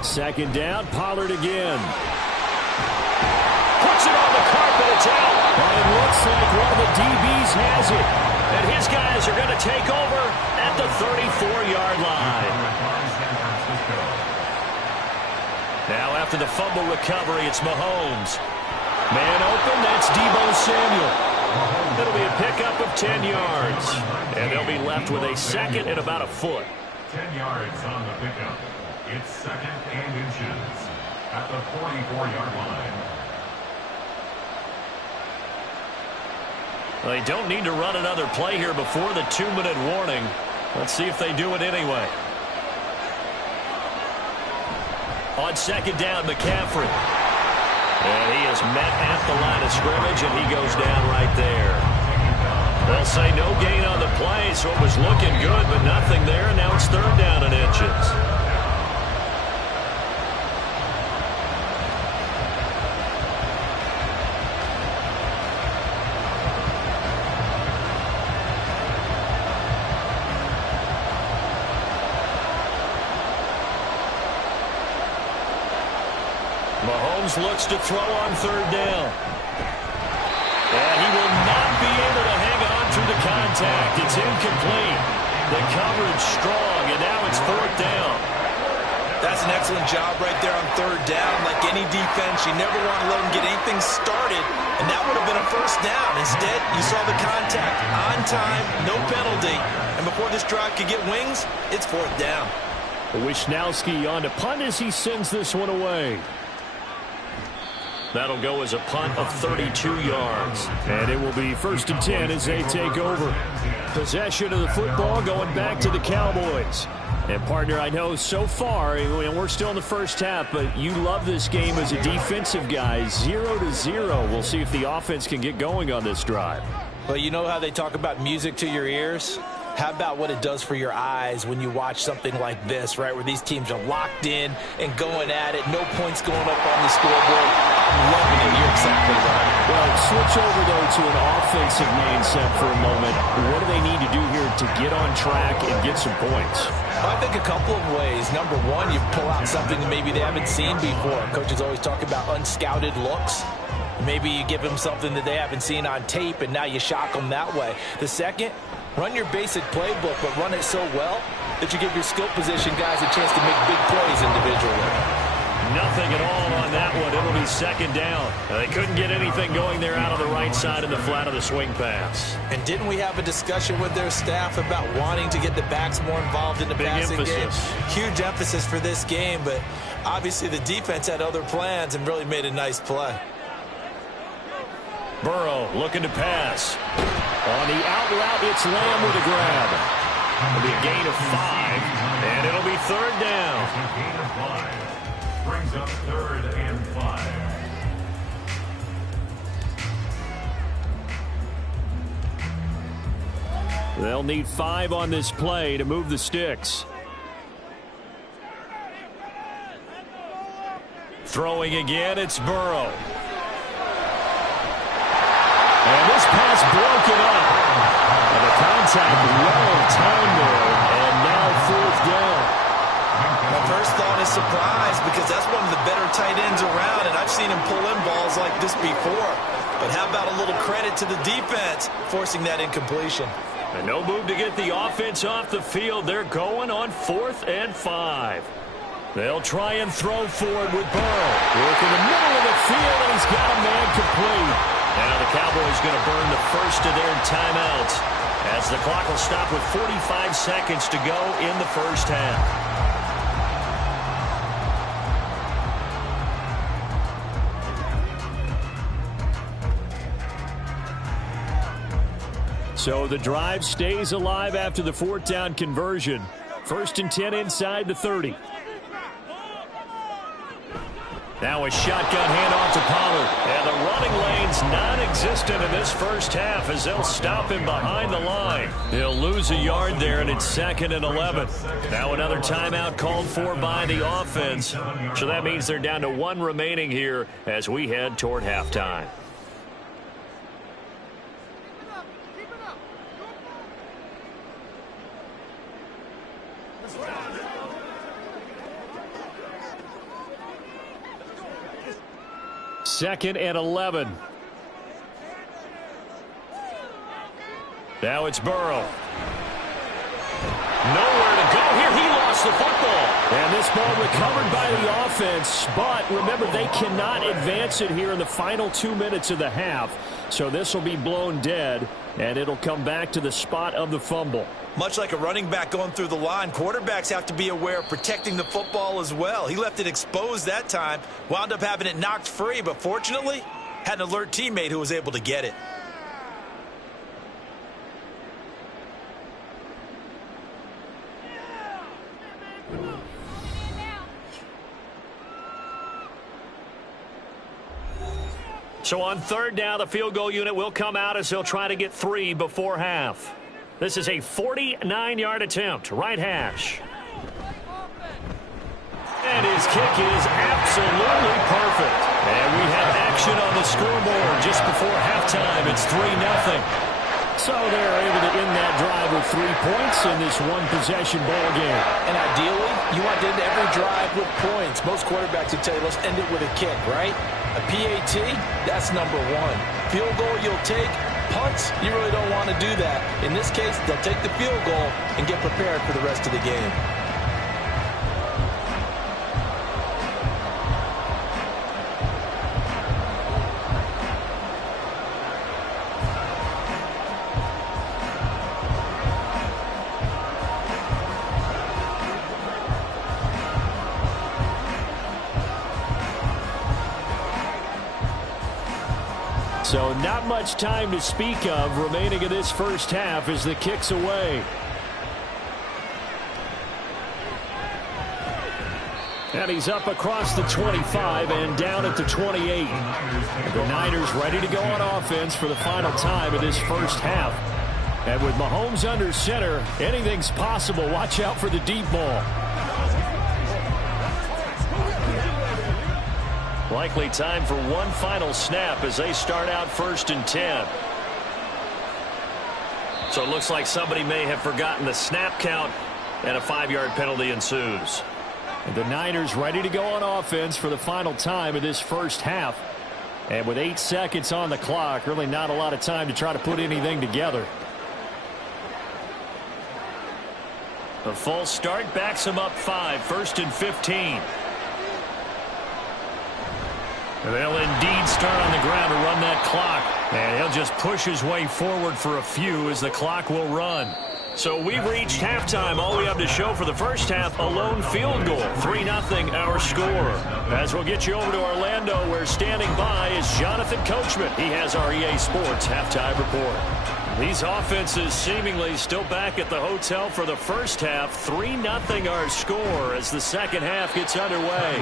2nd down, Pollard again. Puts it on the carpet, it's out. But it looks like one of the DBs has it. And his guys are going to take over at the 34-yard line. Now after the fumble recovery, it's Mahomes. Man open, that's Deebo Samuel. It'll be a pickup of 10 yards. And they'll be left with a 2nd and about a foot. 10 yards on the pickup. It's 2nd and inches at the 44-yard line. They don't need to run another play here before the 2-minute warning. Let's see if they do it anyway. On 2nd down, McCaffrey. And he is met at the line of scrimmage, and he goes down right there. They'll say no gain on the play, so it was looking good, but nothing there. Now it's 3rd down and inches. Mahomes looks to throw on 3rd down. And he will not be able to hang on through the contact. It's incomplete. The coverage strong, and now it's 4th down. That's an excellent job right there on 3rd down. Like any defense, you never want to let them get anything started, and that would have been a 1st down. Instead, you saw the contact on time, no penalty, and before this drive could get wings, it's 4th down. Wisnowski on to punt as he sends this one away. That'll go as a punt of 32 yards. And it will be 1st and 10 as they take over. Possession of the football going back to the Cowboys. And, partner, I know so far, and we're still in the first half, but you love this game as a defensive guy. 0-0. We'll see if the offense can get going on this drive. Well, you know how they talk about music to your ears? How about what it does for your eyes when you watch something like this, right, where these teams are locked in and going at it, no points going up on the scoreboard. I'm loving it. You're exactly right. Well, switch over, though, to an offensive mindset for a moment. What do they need to do here to get on track and get some points? I think a couple of ways. Number one, you pull out something that maybe they haven't seen before. Coaches always talk about unscouted looks. Maybe you give them something that they haven't seen on tape, and now you shock them that way. The second, run your basic playbook, but run it so well that you give your skill position guys a chance to make big plays individually. Nothing at all on that one. It'll be second down. They couldn't get anything going there out on the right side in the flat of the swing pass. And didn't we have a discussion with their staff about wanting to get the backs more involved in the passing game? Huge emphasis for this game, but obviously the defense had other plans and really made a nice play. Burrow looking to pass. On the out route, it's Lamb with a grab. It'll be a gain of 5, and it'll be third down. A gain of 5 brings up 3rd and 5. They'll need 5 on this play to move the sticks. Throwing again, it's Burrow. And this pass broken up. And the contact well timed there, and now 4th down. My first thought is surprise because that's one of the better tight ends around, and I've seen him pull in balls like this before. But how about a little credit to the defense forcing that incompletion? And no move to get the offense off the field. They're going on 4th and 5. They'll try and throw forward with Burrow. Work in the middle of the field, and he's got a man complete. Now the Cowboys going to burn the first of their timeouts as the clock will stop with 45 seconds to go in the first half. So the drive stays alive after the 4th down conversion. 1st and 10 inside the 30. Now a shotgun handoff to Pollard. And the running lane's non-existent in this first half as they'll stop him behind the line. He'll lose a yard there, and it's 2nd and 11. Now another timeout called for by the offense. So that means they're down to 1 remaining here as we head toward halftime. Second and 11. Now it's Burrow. Nowhere to go here. He lost the football. And this ball recovered by the offense. But remember, they cannot advance it here in the final 2 minutes of the half. So this will be blown dead, and it'll come back to the spot of the fumble. Much like a running back going through the line, quarterbacks have to be aware of protecting the football as well. He left it exposed that time, wound up having it knocked free, but fortunately, had an alert teammate who was able to get it. So on 3rd down, the field goal unit will come out as they'll try to get 3 before half. This is a 49-yard attempt. Right hash. And his kick is absolutely perfect. And we have action on the scoreboard just before halftime. It's 3-0. So they're able to end that drive with 3 points in this one-possession ball game. And ideally, you want to end every drive with points. Most quarterbacks would tell you, let's end it with a kick, right? A PAT, that's number 1. Field goal you'll take. Punts, you really don't want to do that. In this case, they'll take the field goal and get prepared for the rest of the game. So not much time to speak of remaining in this first half as the kick's away. And he's up across the 25 and down at the 28. The Niners ready to go on offense for the final time of this first half. And with Mahomes under center, anything's possible. Watch out for the deep ball. Likely time for one final snap as they start out 1st and 10. So it looks like somebody may have forgotten the snap count, and a 5-yard penalty ensues. And the Niners ready to go on offense for the final time of this first half. And with 8 seconds on the clock, really not a lot of time to try to put anything together. The false start backs him up 5, 1st and 15. They'll indeed start on the ground to run that clock. And he'll just push his way forward for a few as the clock will run. So we've reached halftime. All we have to show for the first half, a lone field goal. 3-0 our score. As we'll get you over to Orlando, where standing by is Jonathan Coachman. He has our EA Sports halftime report. These offenses seemingly still back at the hotel for the first half. 3-0 our score as the second half gets underway.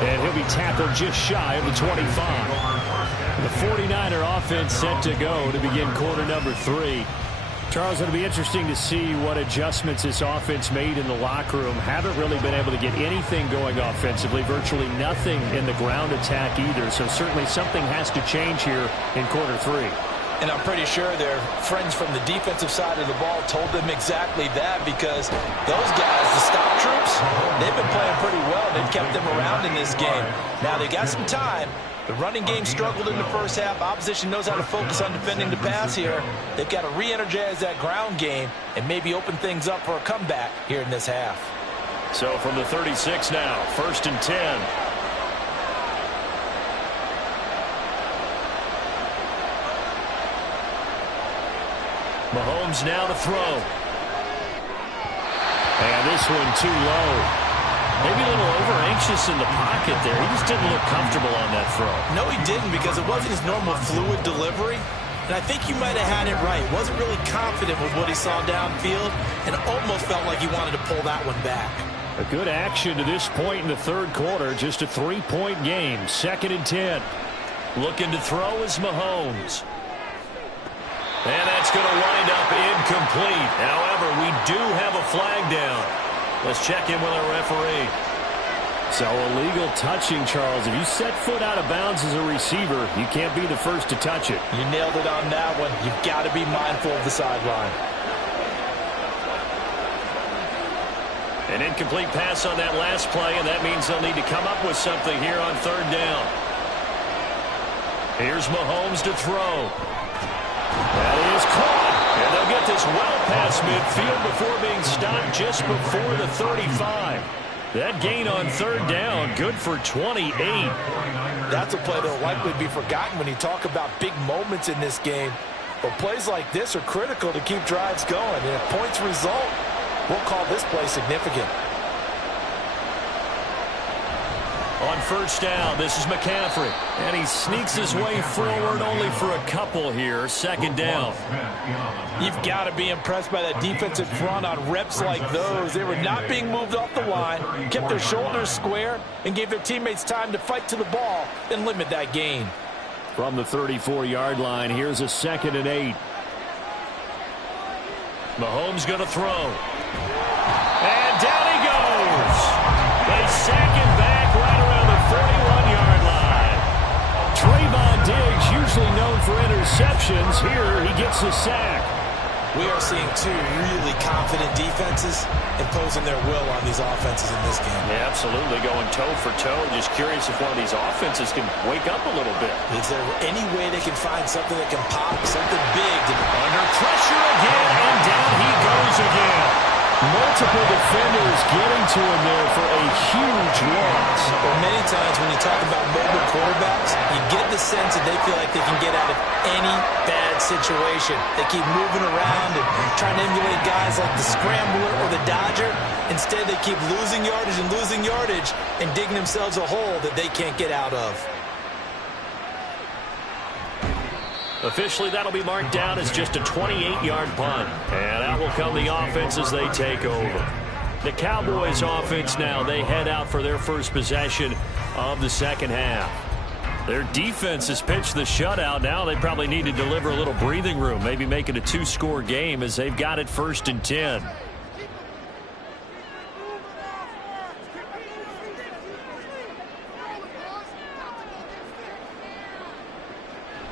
And he'll be tackled just shy of the 25. The 49er offense set to go to begin quarter number 3. Charles, it'll be interesting to see what adjustments this offense made in the locker room. Haven't really been able to get anything going offensively, virtually nothing in the ground attack either. So certainly something has to change here in quarter 3. And I'm pretty sure their friends from the defensive side of the ball told them exactly that, because those guys, the stop troops, they've been playing pretty well. They've kept them around in this game. Now they got some time. The running game struggled in the first half. Opposition knows how to focus on defending the pass here. They've got to re-energize that ground game and maybe open things up for a comeback here in this half. So from the 36 now, 1st and 10. Mahomes now to throw. And this one too low. Maybe a little over-anxious in the pocket there. He just didn't look comfortable on that throw. No, he didn't, because it wasn't his normal fluid delivery. And I think you might have had it right. Wasn't really confident with what he saw downfield and almost felt like he wanted to pull that one back. A good action to this point in the third quarter. Just a 3-point game. 2nd and 10. Looking to throw is Mahomes. And that's going to wind up incomplete. However, we do have a flag down. Let's check in with our referee. So illegal touching, Charles. If you set foot out of bounds as a receiver, you can't be the first to touch it. You nailed it on that one. You've got to be mindful of the sideline. An incomplete pass on that last play, and that means they'll need to come up with something here on 3rd down. Here's Mahomes to throw. That is caught. And they'll get this well past midfield before being stopped just before the 35. That gain on 3rd down, good for 28. That's a play that will likely be forgotten when you talk about big moments in this game. But plays like this are critical to keep drives going. And if points result, we'll call this play significant. On 1st down, this is McCaffrey. And he sneaks his way forward only for a couple here. 2nd down. You've got to be impressed by that defensive front on reps like those. They were not being moved off the line, kept their shoulders square, and gave their teammates time to fight to the ball and limit that gain. From the 34-yard line, here's a 2nd and 8. Mahomes going to throw. And down he goes. They sack him back right around the 41-yard line. Trayvon Diggs, usually known for interceptions. Here he gets the sack. We are seeing two really confident defenses imposing their will on these offenses in this game. Yeah, absolutely, going toe for toe. Just curious if one of these offenses can wake up a little bit. Is there any way they can find something that can pop, something big? Under pressure again, and down he goes again. Multiple defenders getting to him there for a huge loss. Well, many times when you talk about mobile quarterbacks, you get the sense that they feel like they can get out of any bad situation. They keep moving around and trying to emulate guys like the Scrambler or the Dodger. Instead, they keep losing yardage and digging themselves a hole that they can't get out of. Officially, that'll be marked down as just a 28-yard punt. And out will come the offense as they take over. The Cowboys offense now, they head out for their first possession of the second half. Their defense has pitched the shutout. Now they probably need to deliver a little breathing room, maybe make it a 2-score game as they've got it 1st and 10.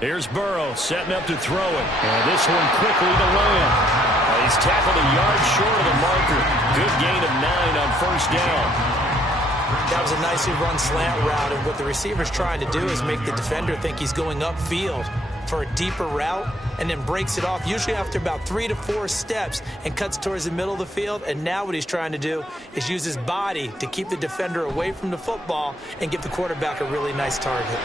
Here's Burrow setting up to throw it. And this one quickly to Lamb. He's tackled a yard short of the marker. Good gain of 9 on 1st down. That was a nicely run slant route, and what the receiver's trying to do is make the defender think he's going upfield for a deeper route and then breaks it off, usually after about 3 to 4 steps, and cuts towards the middle of the field. And now what he's trying to do is use his body to keep the defender away from the football and give the quarterback a really nice target.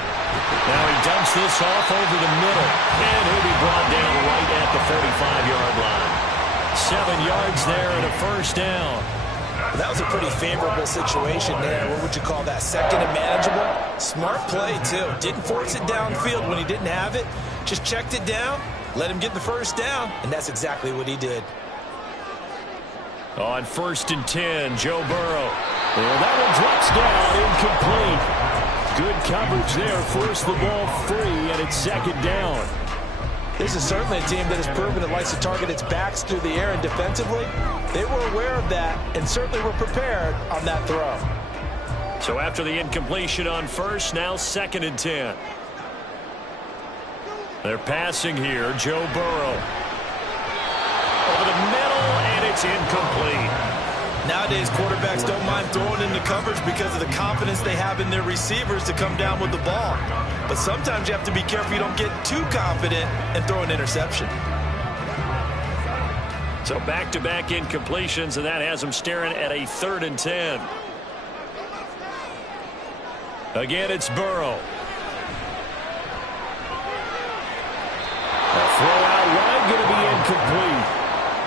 Now he dumps this off over the middle, and he'll be brought down right at the 45-yard line. 7 yards there and a first down. Well, that was a pretty favorable situation there. What would you call that? Second and manageable? Smart play, too. Didn't force it downfield when he didn't have it. Just checked it down, let him get the first down, and that's exactly what he did. On 1st and 10, Joe Burrow. Well, that one drops down, incomplete. Good coverage there, forced the ball free, and it's 2nd down. This is certainly a team that has proven it likes to target its backs through the air, and defensively, they were aware of that and certainly were prepared on that throw. So after the incompletion on 1st, now 2nd and 10. They're passing here, Joe Burrow. Over the middle, and it's incomplete. Nowadays, quarterbacks don't mind throwing into coverage because of the confidence they have in their receivers to come down with the ball. But sometimes you have to be careful you don't get too confident and throw an interception. So back-to-back incompletions, and that has them staring at a 3rd and 10. Again, it's Burrow. A throw out wide, going to be incomplete.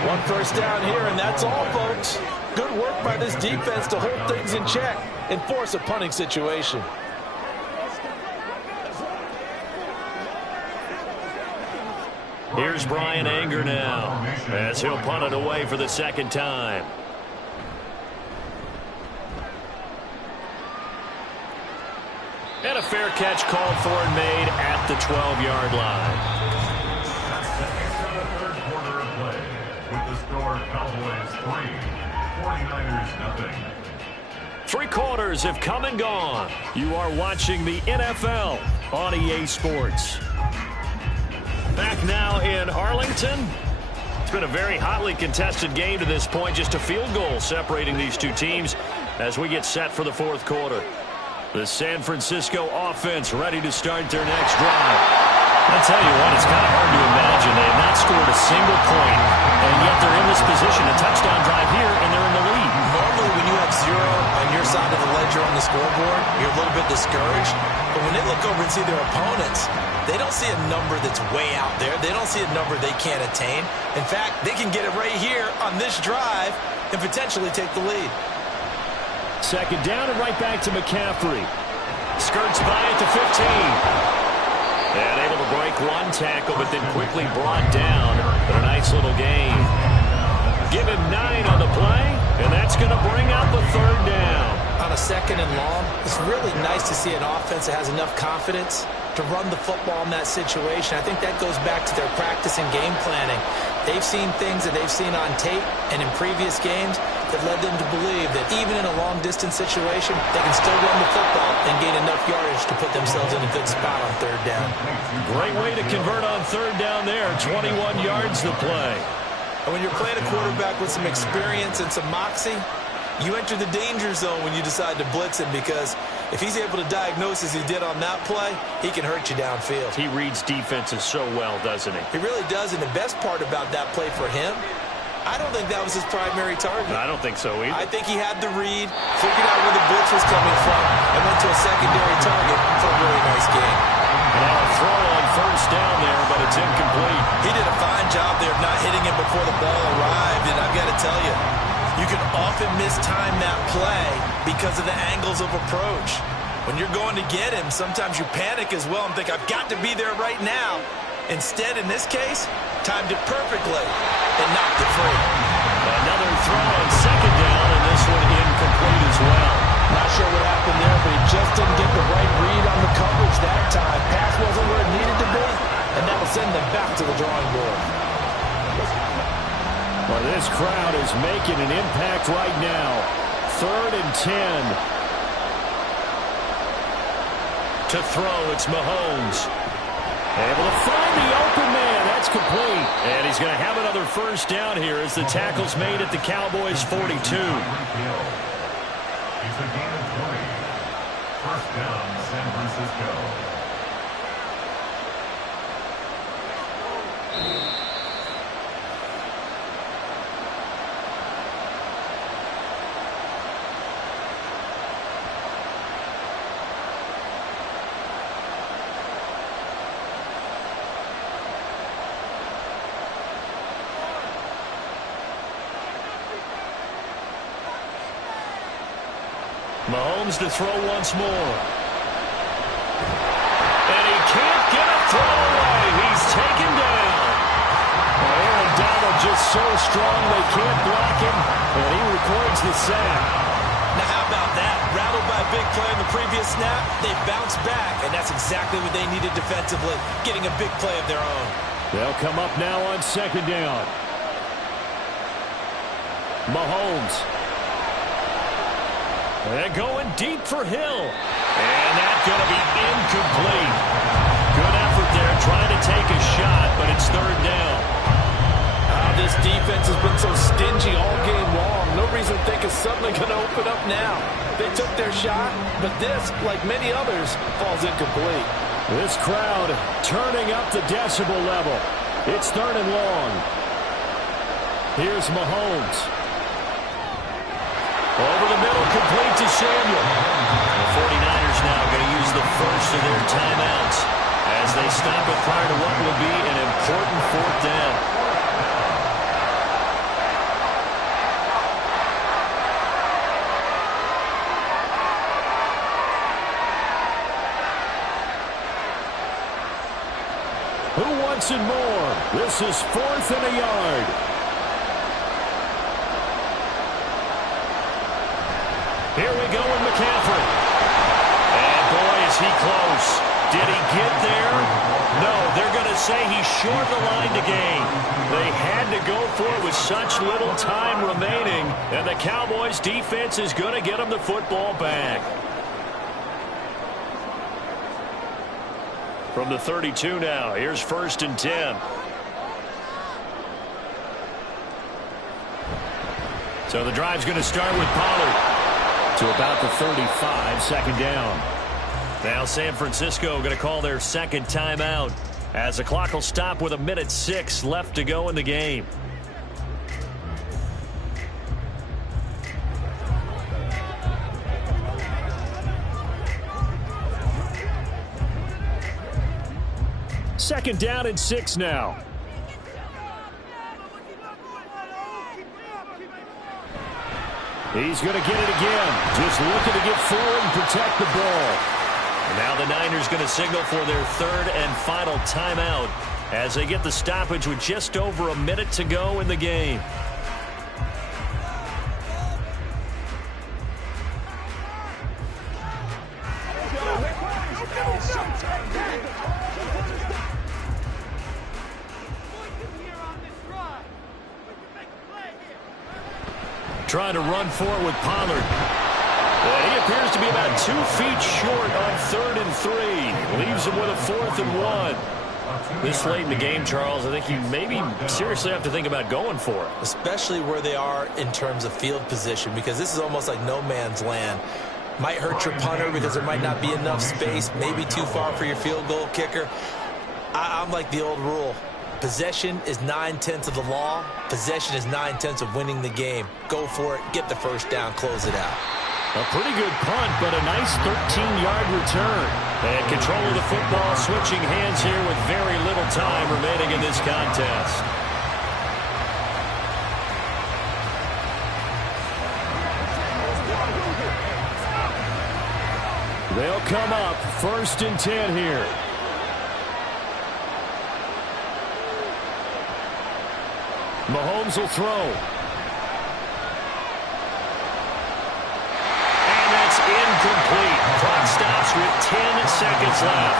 1 first down here, and that's all, folks. Good work by this defense to hold things in check and force a punting situation. Here's Brian Anger now, as he'll punt it away for the 2nd time. And a fair catch called for and made at the 12-yard line. The 3rd quarter of play, with the score Cowboys 3, 49ers 0. 3 quarters have come and gone. You are watching the NFL on EA Sports. Back now in Arlington. It's been a very hotly contested game to this point. Just a field goal separating these two teams as we get set for the 4th quarter. The San Francisco offense ready to start their next drive. I'll tell you what, it's kind of hard to imagine. They have not scored a single point, and yet they're in this position, a touchdown drive here, and they're in the lead. Normally, when you have 0 on your side of the ledger on the scoreboard, you're a little bit discouraged. But when they look over and see their opponents, they don't see a number that's way out there. They don't see a number they can't attain. In fact, they can get it right here on this drive and potentially take the lead. 2nd down and right back to McCaffrey. Skirts by at the 15. And able to break 1 tackle, but then quickly brought down. But a nice little gain. Give him 9 on the play, and that's going to bring out the 3rd down. On a 2nd and long, it's really nice to see an offense that has enough confidence to run the football in that situation. I think that goes back to their practice and game planning. They've seen things that they've seen on tape and in previous games that led them to believe that even in a long-distance situation, they can still run the football and gain enough yardage to put themselves in a good spot on 3rd down. Great way to convert on 3rd down there. 21 yards to play. And when you're playing a quarterback with some experience and some moxie, you enter the danger zone when you decide to blitz him, because if he's able to diagnose as he did on that play, he can hurt you downfield. He reads defenses so well, doesn't he? He really does, and the best part about that play for him, I don't think that was his primary target. I don't think so either. I think he had the read, figured out where the blitz was coming from, and went to a secondary target for a really nice game. Now a throw on 1st down there, but it's incomplete. He did a fine job there of not hitting him before the ball arrived, and I've got to tell you, you can often mistime that play because of the angles of approach. When you're going to get him, sometimes you panic as well and think, I've got to be there right now. Instead, in this case, timed it perfectly and knocked it free. Another throw on 2nd down, and this one incomplete as well. Not sure what happened there, but he just didn't get the right read on the coverage that time. Pass wasn't where it needed to be, and that will send them back to the drawing board. Well, this crowd is making an impact right now. 3rd and 10. To throw, it's Mahomes. Able to find the open man. That's complete. And he's going to have another 1st down here as the tackle's made at the Cowboys' 42. It's a gain of 20. 1st down, San Francisco. Mahomes to throw once more. And he can't get a throw away. He's taken down. Aaron Donald just so strong they can't block him, and he records the sack. Now how about that? Rattled by a big play in the previous snap, they bounced back, and that's exactly what they needed defensively, getting a big play of their own. They'll come up now on second down. Mahomes. They're going deep for Hill. And that's going to be incomplete. Good effort there trying to take a shot, but it's third down. This defense has been so stingy all game long. No reason to think it's suddenly going to open up now. They took their shot, but this, like many others, falls incomplete. This crowd turning up the decibel level. It's third and long. Here's Mahomes. Over the middle, complete to Samuel. The 49ers now going to use the first of their timeouts as they stop it prior to what will be an important fourth down. Who wants it more? This is 4th and a yard. Here we go with McCaffrey. And boy, is he close. Did he get there? No, they're going to say he's short the line to gain. They had to go for it with such little time remaining, and the Cowboys defense is going to get him the football back. From the 32 now, here's 1st and 10. So the drive's going to start with Pollard. To about the 35, second down. Now San Francisco going to call their second timeout as the clock will stop with 1:06 left to go in the game. Second down and 6 now. He's going to get it again. Just looking to get forward and protect the ball. And now the Niners going to signal for their third and final timeout as they get the stoppage with just over a minute to go in the game. Trying to run for it with Pollard. Well, he appears to be about 2 feet short on 3rd and 3. Leaves him with a 4th and 1. This late in the game, Charles, I think you maybe seriously have to think about going for it. Especially where they are in terms of field position, because this is almost like no man's land. Might hurt your punter because there might not be enough space, maybe too far for your field goal kicker. I'm like the old rule. Possession is 9/10 of the law. Possession is 9/10 of winning the game. Go for it. Get the first down. Close it out. A pretty good punt, but a nice 13-yard return. And control of the football, switching hands here with very little time remaining in this contest. They'll come up 1st and 10 here. Mahomes will throw. And that's incomplete. Clock stops with 10 seconds left.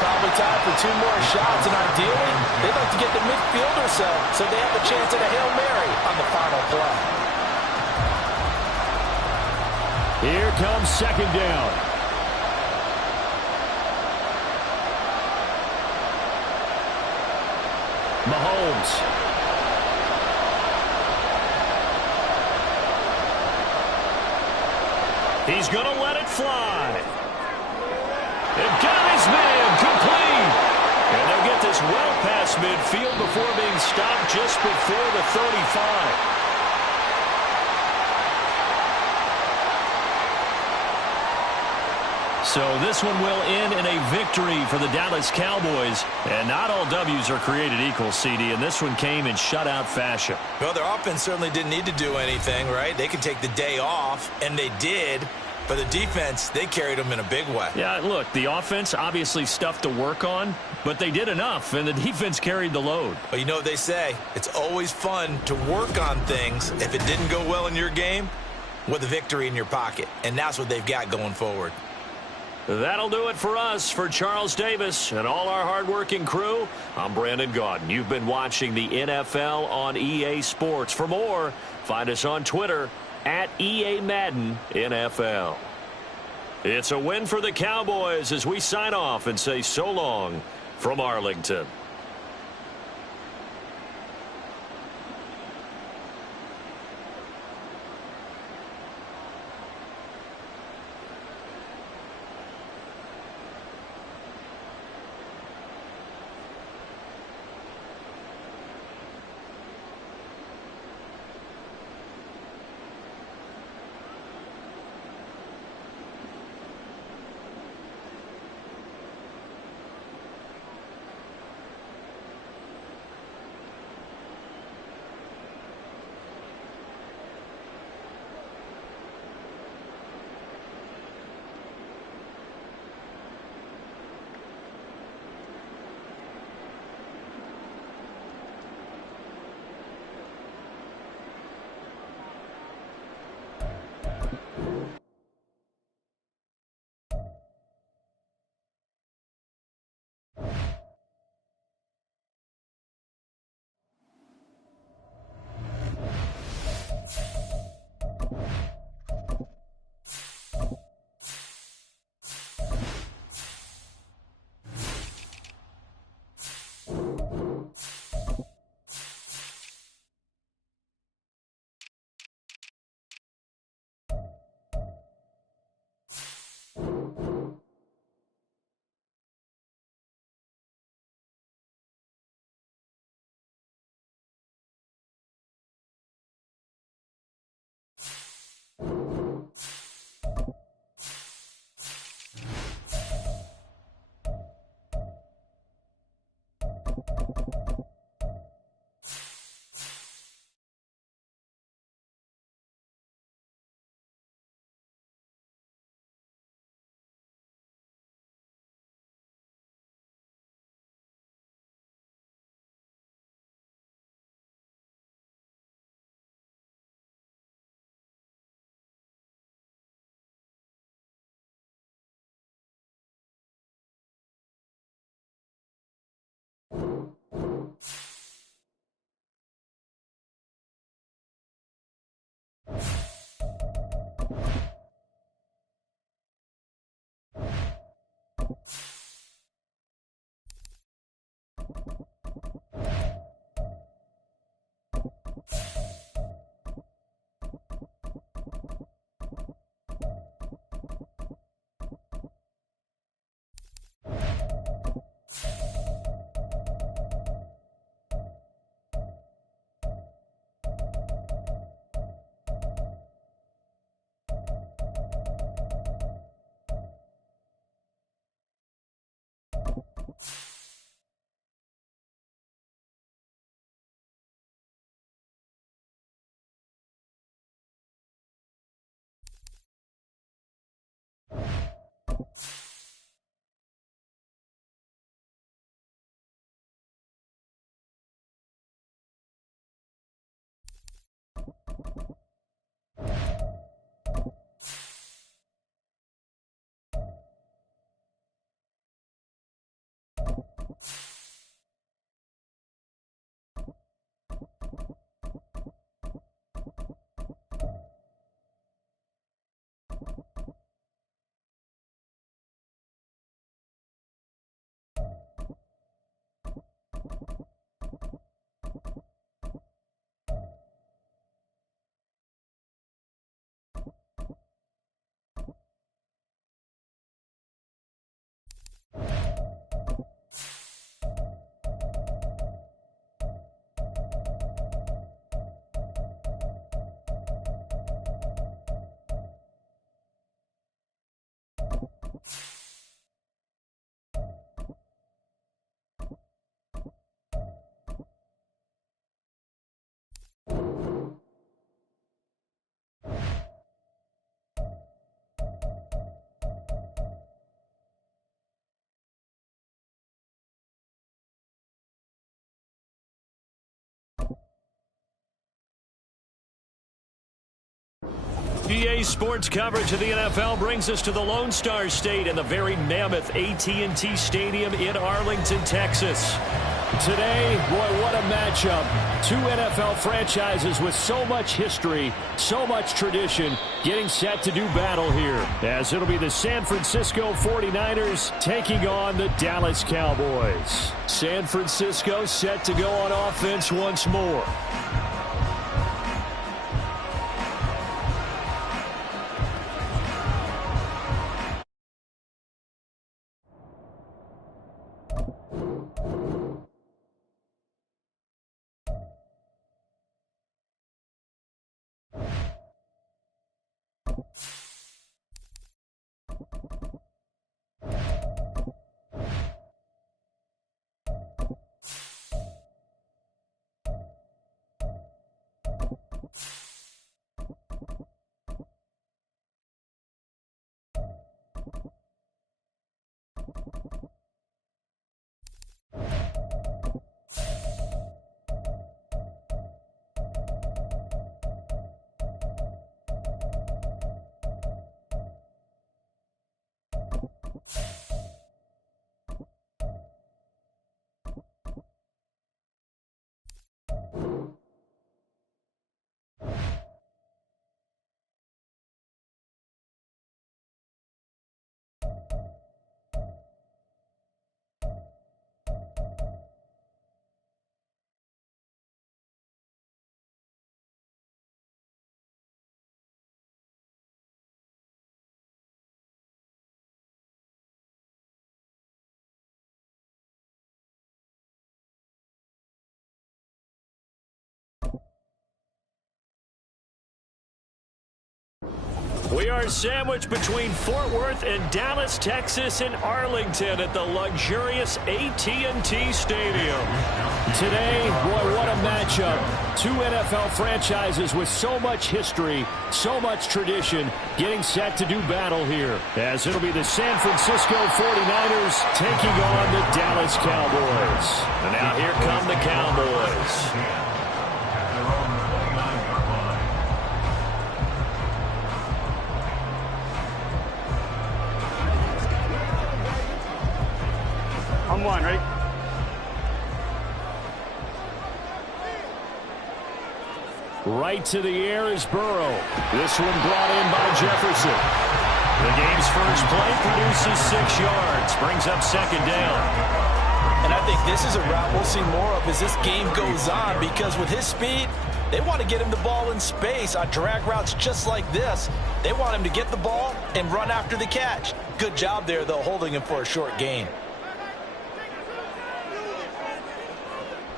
Probably time for 2 more shots, and ideally, they'd like to get the midfield or so they have a chance at a Hail Mary on the final play. Here comes second down. Mahomes. He's going to let it fly. And got his man complete. And they'll get this well past midfield before being stopped just before the 35. So this one will end in a victory for the Dallas Cowboys. And not all W's are created equal, CD, and this one came in shutout fashion. Well, their offense certainly didn't need to do anything, right? They could take the day off, and they did. But the defense, they carried them in a big way. Yeah, look, the offense, obviously stuff to work on, but they did enough, and the defense carried the load. But you know what they say, it's always fun to work on things if it didn't go well in your game with a victory in your pocket. And that's what they've got going forward. That'll do it for us. For Charles Davis and all our hardworking crew, I'm Brandon Gaudin. You've been watching the NFL on EA Sports. For more, find us on Twitter at EA Madden NFL. It's a win for the Cowboys as we sign off and say so long from Arlington. EA Sports coverage of the NFL brings us to the Lone Star State and the very mammoth AT&T Stadium in Arlington, Texas. Today, boy, what a matchup. Two NFL franchises with so much history, so much tradition, getting set to do battle here, as it'll be the San Francisco 49ers taking on the Dallas Cowboys. San Francisco set to go on offense once more. We are sandwiched between Fort Worth and Dallas, Texas, and Arlington at the luxurious AT&T Stadium. Today, boy, what a matchup. Two NFL franchises with so much history, so much tradition, getting set to do battle here, as it'll be the San Francisco 49ers taking on the Dallas Cowboys. And now here come the Cowboys. On one, ready? Right to the air is Burrow. This one brought in by Jefferson. The game's first play produces 6 yards, brings up second down. And I think this is a route we'll see more of as this game goes on, because with his speed, they want to get him the ball in space on drag routes just like this. They want him to get the ball and run after the catch. Good job there, though, holding him for a short gain.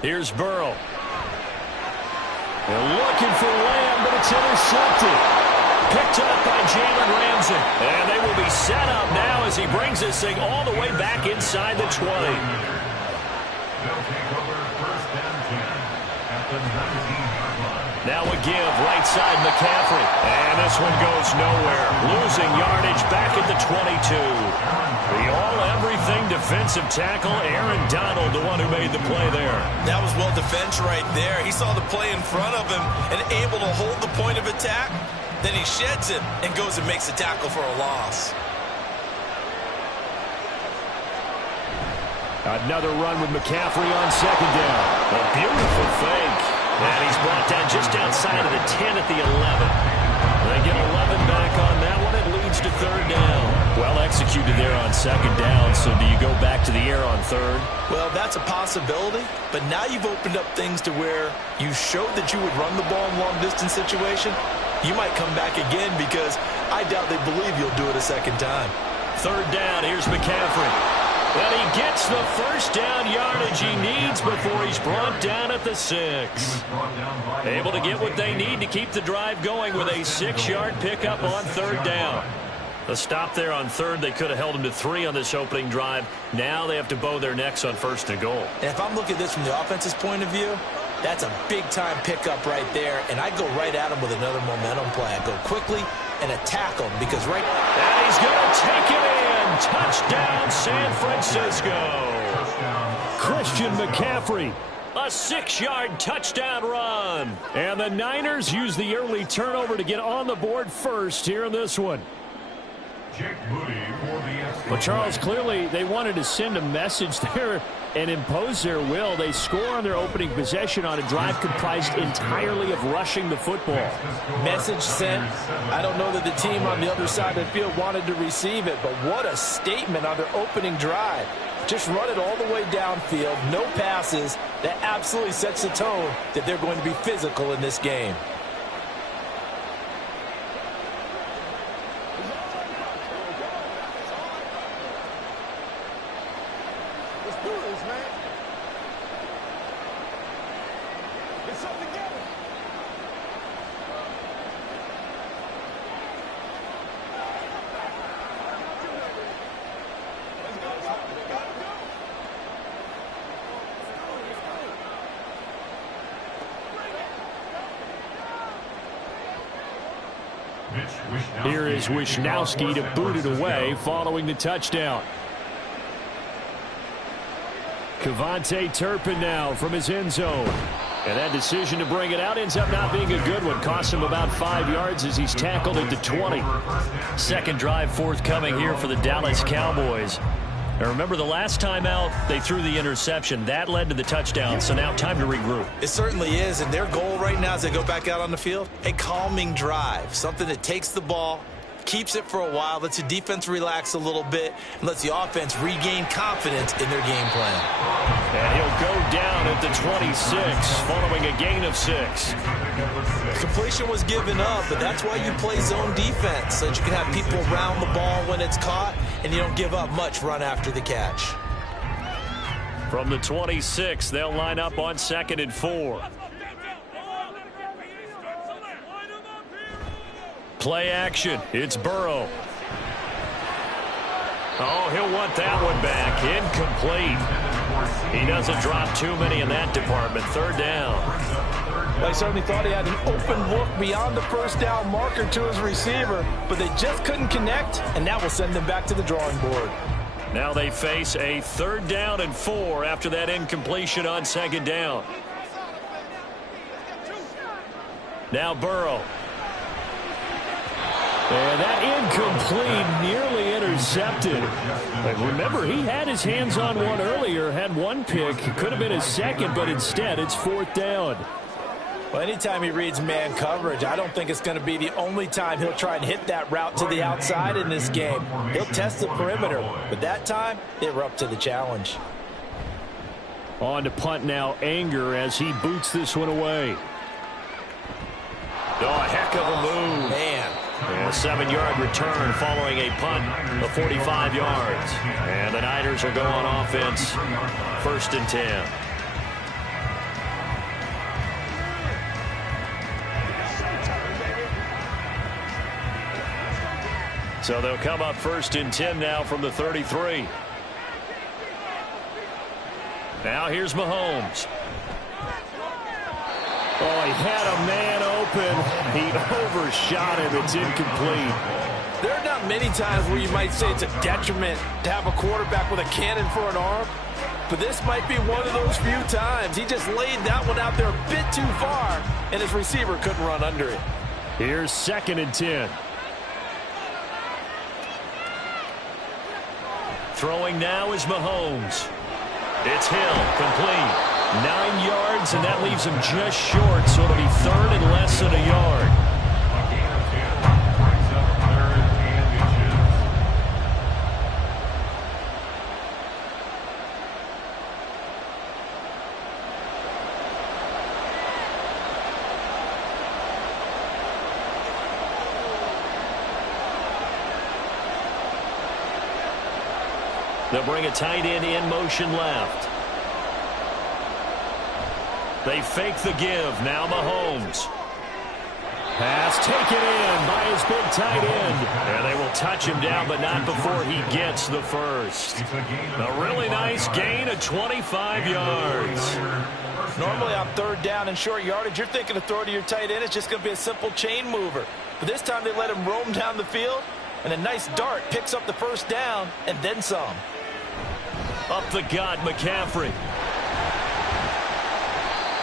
Here's Burrow. They're looking for Lamb, but it's intercepted. Picked up by Jalen Ramsey. And they will be set up now as he brings this thing all the way back inside the 20. They'll take over first and 10 at the 19-yard line. Now a give, right side McCaffrey. And this one goes nowhere. Losing yardage back at the 22. The all-everything defensive tackle, Aaron Donald, the one who made the play there. That was well defense right there. He saw the play in front of him and able to hold the point of attack. Then he sheds it and goes and makes a tackle for a loss. Another run with McCaffrey on second down. A beautiful fake. And he's brought down just outside of the 10 at the 11. They get 11 back on that one. It leads to third down. Well executed there on second down. So do you go back to the air on third? Well, that's a possibility. But now you've opened up things to where you showed that you would run the ball in long-distance situation. You might come back again, because I doubt they believe you'll do it a second time. Third down. Here's McCaffrey. And he gets the first down yardage he needs before he's brought down at the 6. Able to get what they need to keep the drive going with a 6-yard pickup on third down. The stop there on third, they could have held him to 3 on this opening drive. Now they have to bow their necks on first and goal. And if I'm looking at this from the offense's point of view, that's a big-time pickup right there. And I go right at him with another momentum play. I go quickly and attack him, because right... And he's going to take it in. Touchdown, San Francisco. Christian McCaffrey. A 6-yard touchdown run. And the Niners use the early turnover to get on the board first here in this one. Well, Charles, clearly they wanted to send a message there and impose their will. They score on their opening possession on a drive comprised entirely of rushing the football. Message sent. I don't know that the team on the other side of the field wanted to receive it, but what a statement on their opening drive. Just run it all the way downfield, no passes. That absolutely sets the tone that they're going to be physical in this game. Here is Wishnowsky to boot it away following the touchdown. Kevontae Turpin now from his end zone. And that decision to bring it out ends up not being a good one. Costs him about 5 yards as he's tackled at the 20. Second drive forthcoming here for the Dallas Cowboys. Now remember, the last time out, they threw the interception. That led to the touchdown, so now time to regroup. It certainly is, and their goal right now as they go back out on the field, a calming drive, something that takes the ball, keeps it for a while, lets the defense relax a little bit, and lets the offense regain confidence in their game plan. And he'll go down at the 26, following a gain of 6. Completion was given up, but that's why you play zone defense, so that you can have people around the ball when it's caught, and you don't give up much run after the catch. From the 26, they'll line up on 2nd and 4. Play action. It's Burrow. Oh, he'll want that one back. Incomplete. He doesn't drop too many in that department. 3rd down. They certainly thought he had an open look beyond the first down marker to his receiver, but they just couldn't connect, and that will send them back to the drawing board. Now they face a 3rd down and 4 after that incompletion on 2nd down. Now Burrow. And that incomplete, nearly intercepted. But remember, he had his hands on one earlier, had one pick. It could have been his second, but instead it's 4th down. Well, anytime he reads man coverage, I don't think it's going to be the only time he'll try and hit that route to the outside in this game. He'll test the perimeter, but that time, they were up to the challenge. On to punt now, Anger, as he boots this one away. Oh, a heck of a move. Man. And a 7-yard return following a punt of 45 yards. And the Niners will go on offense. 1st and 10. So they'll come up 1st and 10 now from the 33. Now here's Mahomes. Oh, he had a man open. He overshot him. It's incomplete. There are not many times where you might say it's a detriment to have a quarterback with a cannon for an arm, but this might be one of those few times. He just laid that one out there a bit too far, and his receiver couldn't run under it. Here's 2nd and 10. Throwing now is Mahomes. It's Hill, complete. 9 yards, and that leaves him just short, so it'll be 3rd and less than a yard. They'll bring a tight end in motion left. They fake the give. Now Mahomes. Pass taken in by his big tight end. And they will touch him down, but not before he gets the first. A really nice gain of 25 yards. Normally on 3rd down and short yardage, you're thinking to throw to your tight end. It's just going to be a simple chain mover. But this time they let him roam down the field, and a nice dart picks up the 1st down and then some. Up the gut, McCaffrey.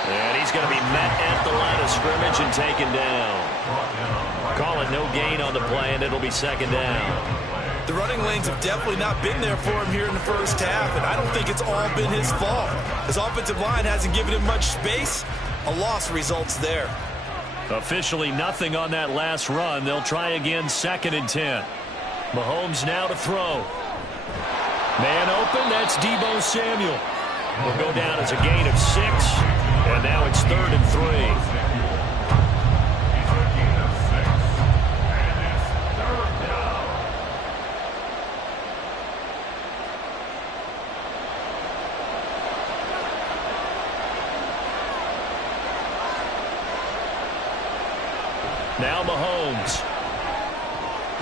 And he's going to be met at the line of scrimmage and taken down. Call it no gain on the play, and it'll be second down. The running lanes have definitely not been there for him here in the first half, and I don't think it's all been his fault. His offensive line hasn't given him much space. A loss results there. Officially nothing on that last run. They'll try again, 2nd and 10. Mahomes now to throw. Man open, that's Deebo Samuel. Will go down as a gain of 6, and now it's 3rd and 3. Now Mahomes.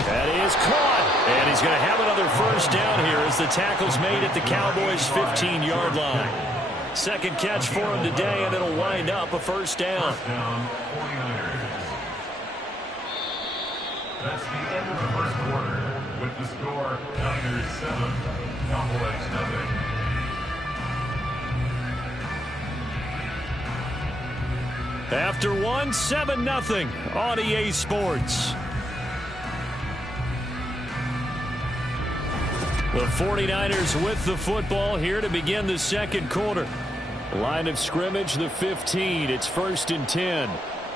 That is caught. And he's going to have another first down here as the tackle's made at the Cowboys' 15-yard line. Second catch for him today, and it'll wind up a first down. First down, 49ers. That's the end of the first quarter with the score Niners 7, Cowboys 0. After 1, 7-0 on EA Sports. The 49ers with the football here to begin the second quarter. Line of scrimmage, the 15. It's 1st and 10.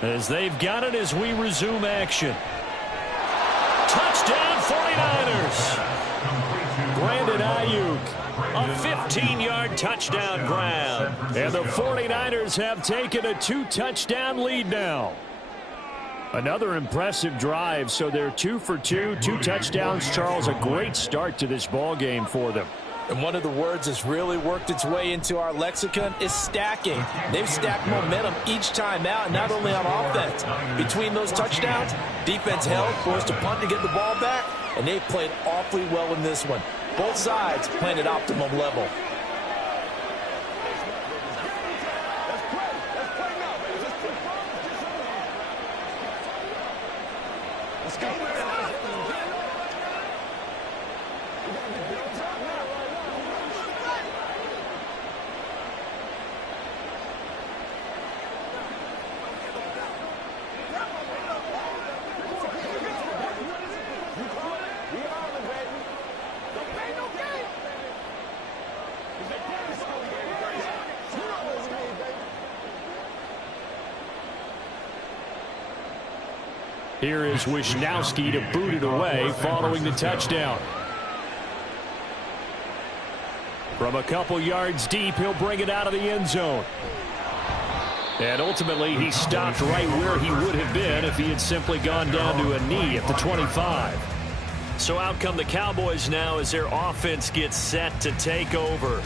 As they've got it as we resume action. Touchdown 49ers. Brandon Ayuk. A 15-yard touchdown grab. And the 49ers have taken a 2-touchdown lead now. Another impressive drive, so they're 2 for 2, 2 touchdowns. Charles, a great start to this ball game for them. And one of the words that's really worked its way into our lexicon is stacking. They've stacked momentum each time out, not only on offense. Between those touchdowns, defense held, forced a punt to get the ball back, and they played awfully well in this one. Both sides playing at optimum level. Here is Wisnowski to boot it away following the touchdown. From a couple yards deep, he'll bring it out of the end zone. And ultimately, he stopped right where he would have been if he had simply gone down to a knee at the 25. So out come the Cowboys now as their offense gets set to take over.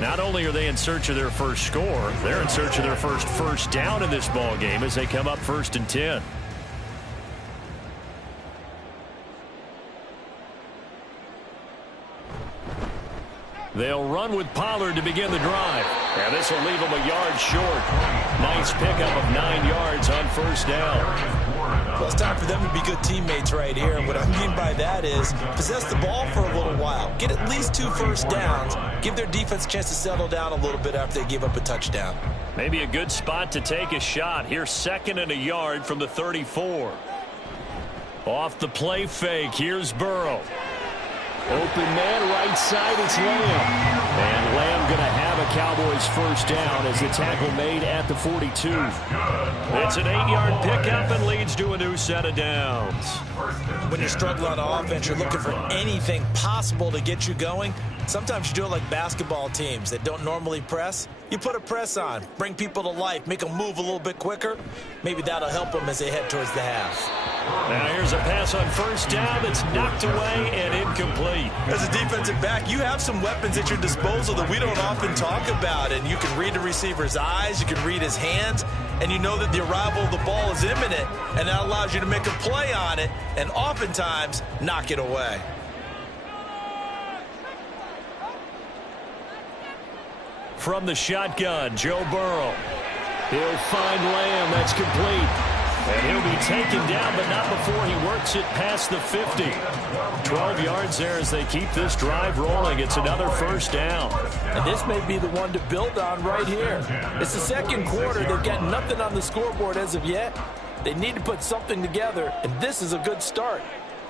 Not only are they in search of their first score, they're in search of their first down in this ball game as they come up 1st and 10. They'll run with Pollard to begin the drive. And this will leave them a yard short. Nice pickup of 9 yards on first down. Well, it's time for them to be good teammates right here. And what I mean by that is possess the ball for a little while. Get at least 2 first downs. Give their defense a chance to settle down a little bit after they give up a touchdown. Maybe a good spot to take a shot. Here's 2nd and a yard from the 34. Off the play fake. Here's Burrow. Open man, right side, it's Lamb. And Lamb going to have a Cowboys first down as the tackle made at the 42. It's an 8-yard pickup and leads to a new set of downs. When you're struggling on offense, you're looking for anything possible to get you going. Sometimes you do it like basketball teams that don't normally press. You put a press on, bring people to life, make them move a little bit quicker. Maybe that'll help them as they head towards the half. Now here's a pass on first down that's knocked away and incomplete. As a defensive back, you have some weapons at your disposal that we don't often talk about. And you can read the receiver's eyes, you can read his hands, and you know that the arrival of the ball is imminent. And that allows you to make a play on it and oftentimes knock it away. From the shotgun, Joe Burrow. He'll find Lamb. That's complete. And he'll be taken down, but not before he works it past the 50. 12 yards there as they keep this drive rolling. It's another first down. And this may be the one to build on right here. It's the second quarter. They've got nothing on the scoreboard as of yet. They need to put something together, and this is a good start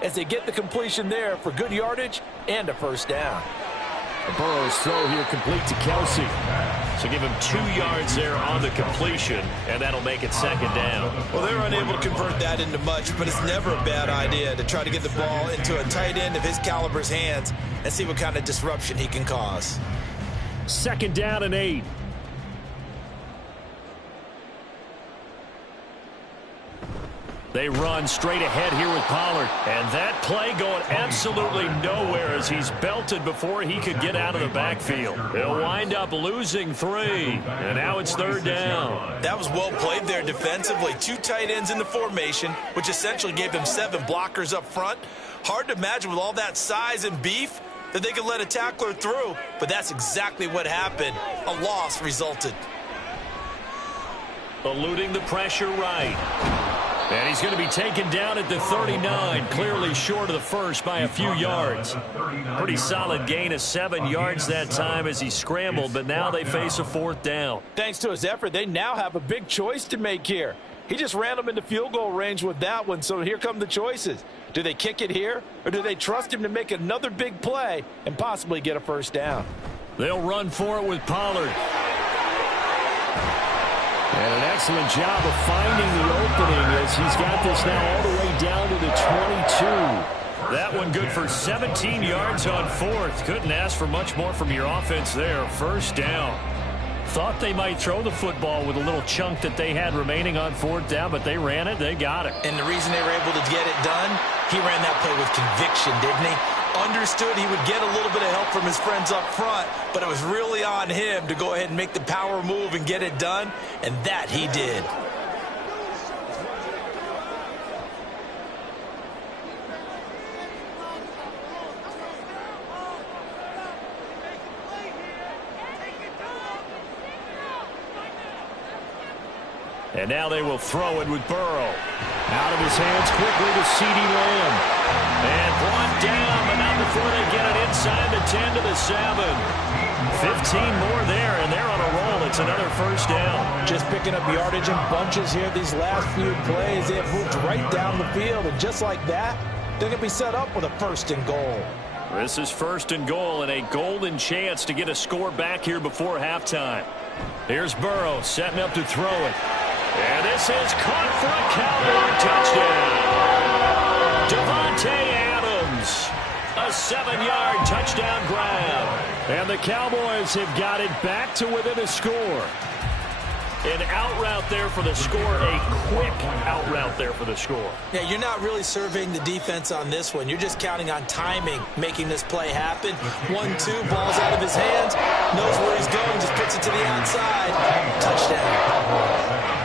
as they get the completion there for good yardage and a first down. Burrow's throw here complete to Kelsey. So give him 2 yards there on the completion, and that'll make it second down. Well, they were unable to convert that into much, but it's never a bad idea to try to get the ball into a tight end of his caliber's hands and see what kind of disruption he can cause. Second down and 8. They run straight ahead here with Pollard. And that play going absolutely nowhere as he's belted before he could get out of the backfield. He'll wind up losing 3. And now it's third down. That was well played there defensively. 2 tight ends in the formation, which essentially gave them 7 blockers up front. Hard to imagine with all that size and beef that they could let a tackler through. But that's exactly what happened. A loss resulted. Eluding the pressure right. And he's going to be taken down at the 39, clearly short of the first by a few yards. Pretty solid gain of 7 yards that time as he scrambled, but now they face a fourth down. Thanks to his effort, they now have a big choice to make here. He just ran them into field goal range with that one, so here come the choices. Do they kick it here, or do they trust him to make another big play and possibly get a first down? They'll run for it with Pollard. And an excellent job of finding the opening as he's got this now all the way down to the 22. That one good for 17 yards on fourth. Couldn't ask for much more from your offense there. First down. Thought they might throw the football with a little chunk that they had remaining on fourth down, but they ran it. They got it. And the reason they were able to get it done, he ran that play with conviction, didn't he? Understood he would get a little bit of help from his friends up front, but it was really on him to go ahead and make the power move and get it done, and that he did. And now they will throw it with Burrow. Out of his hands quickly to CeeDee Lamb. And brought down, but not before they get it inside the 10 to the 7. 15 more there, and they're on a roll. It's another first down. Just picking up yardage in bunches here these last few plays. They have moved right down the field, and just like that, they're going to be set up with a first and goal. This is first and goal, and a golden chance to get a score back here before halftime. Here's Burrow setting up to throw it. And this is caught for a Cowboy touchdown. Davante Adams, a 7-yard touchdown grab. And the Cowboys have got it back to within a score. An out route there for the score, a quick out route there for the score. Yeah, you're not really surveying the defense on this one. You're just counting on timing, making this play happen. 1-2, ball's out of his hands, knows where he's going, just puts it to the outside. Touchdown.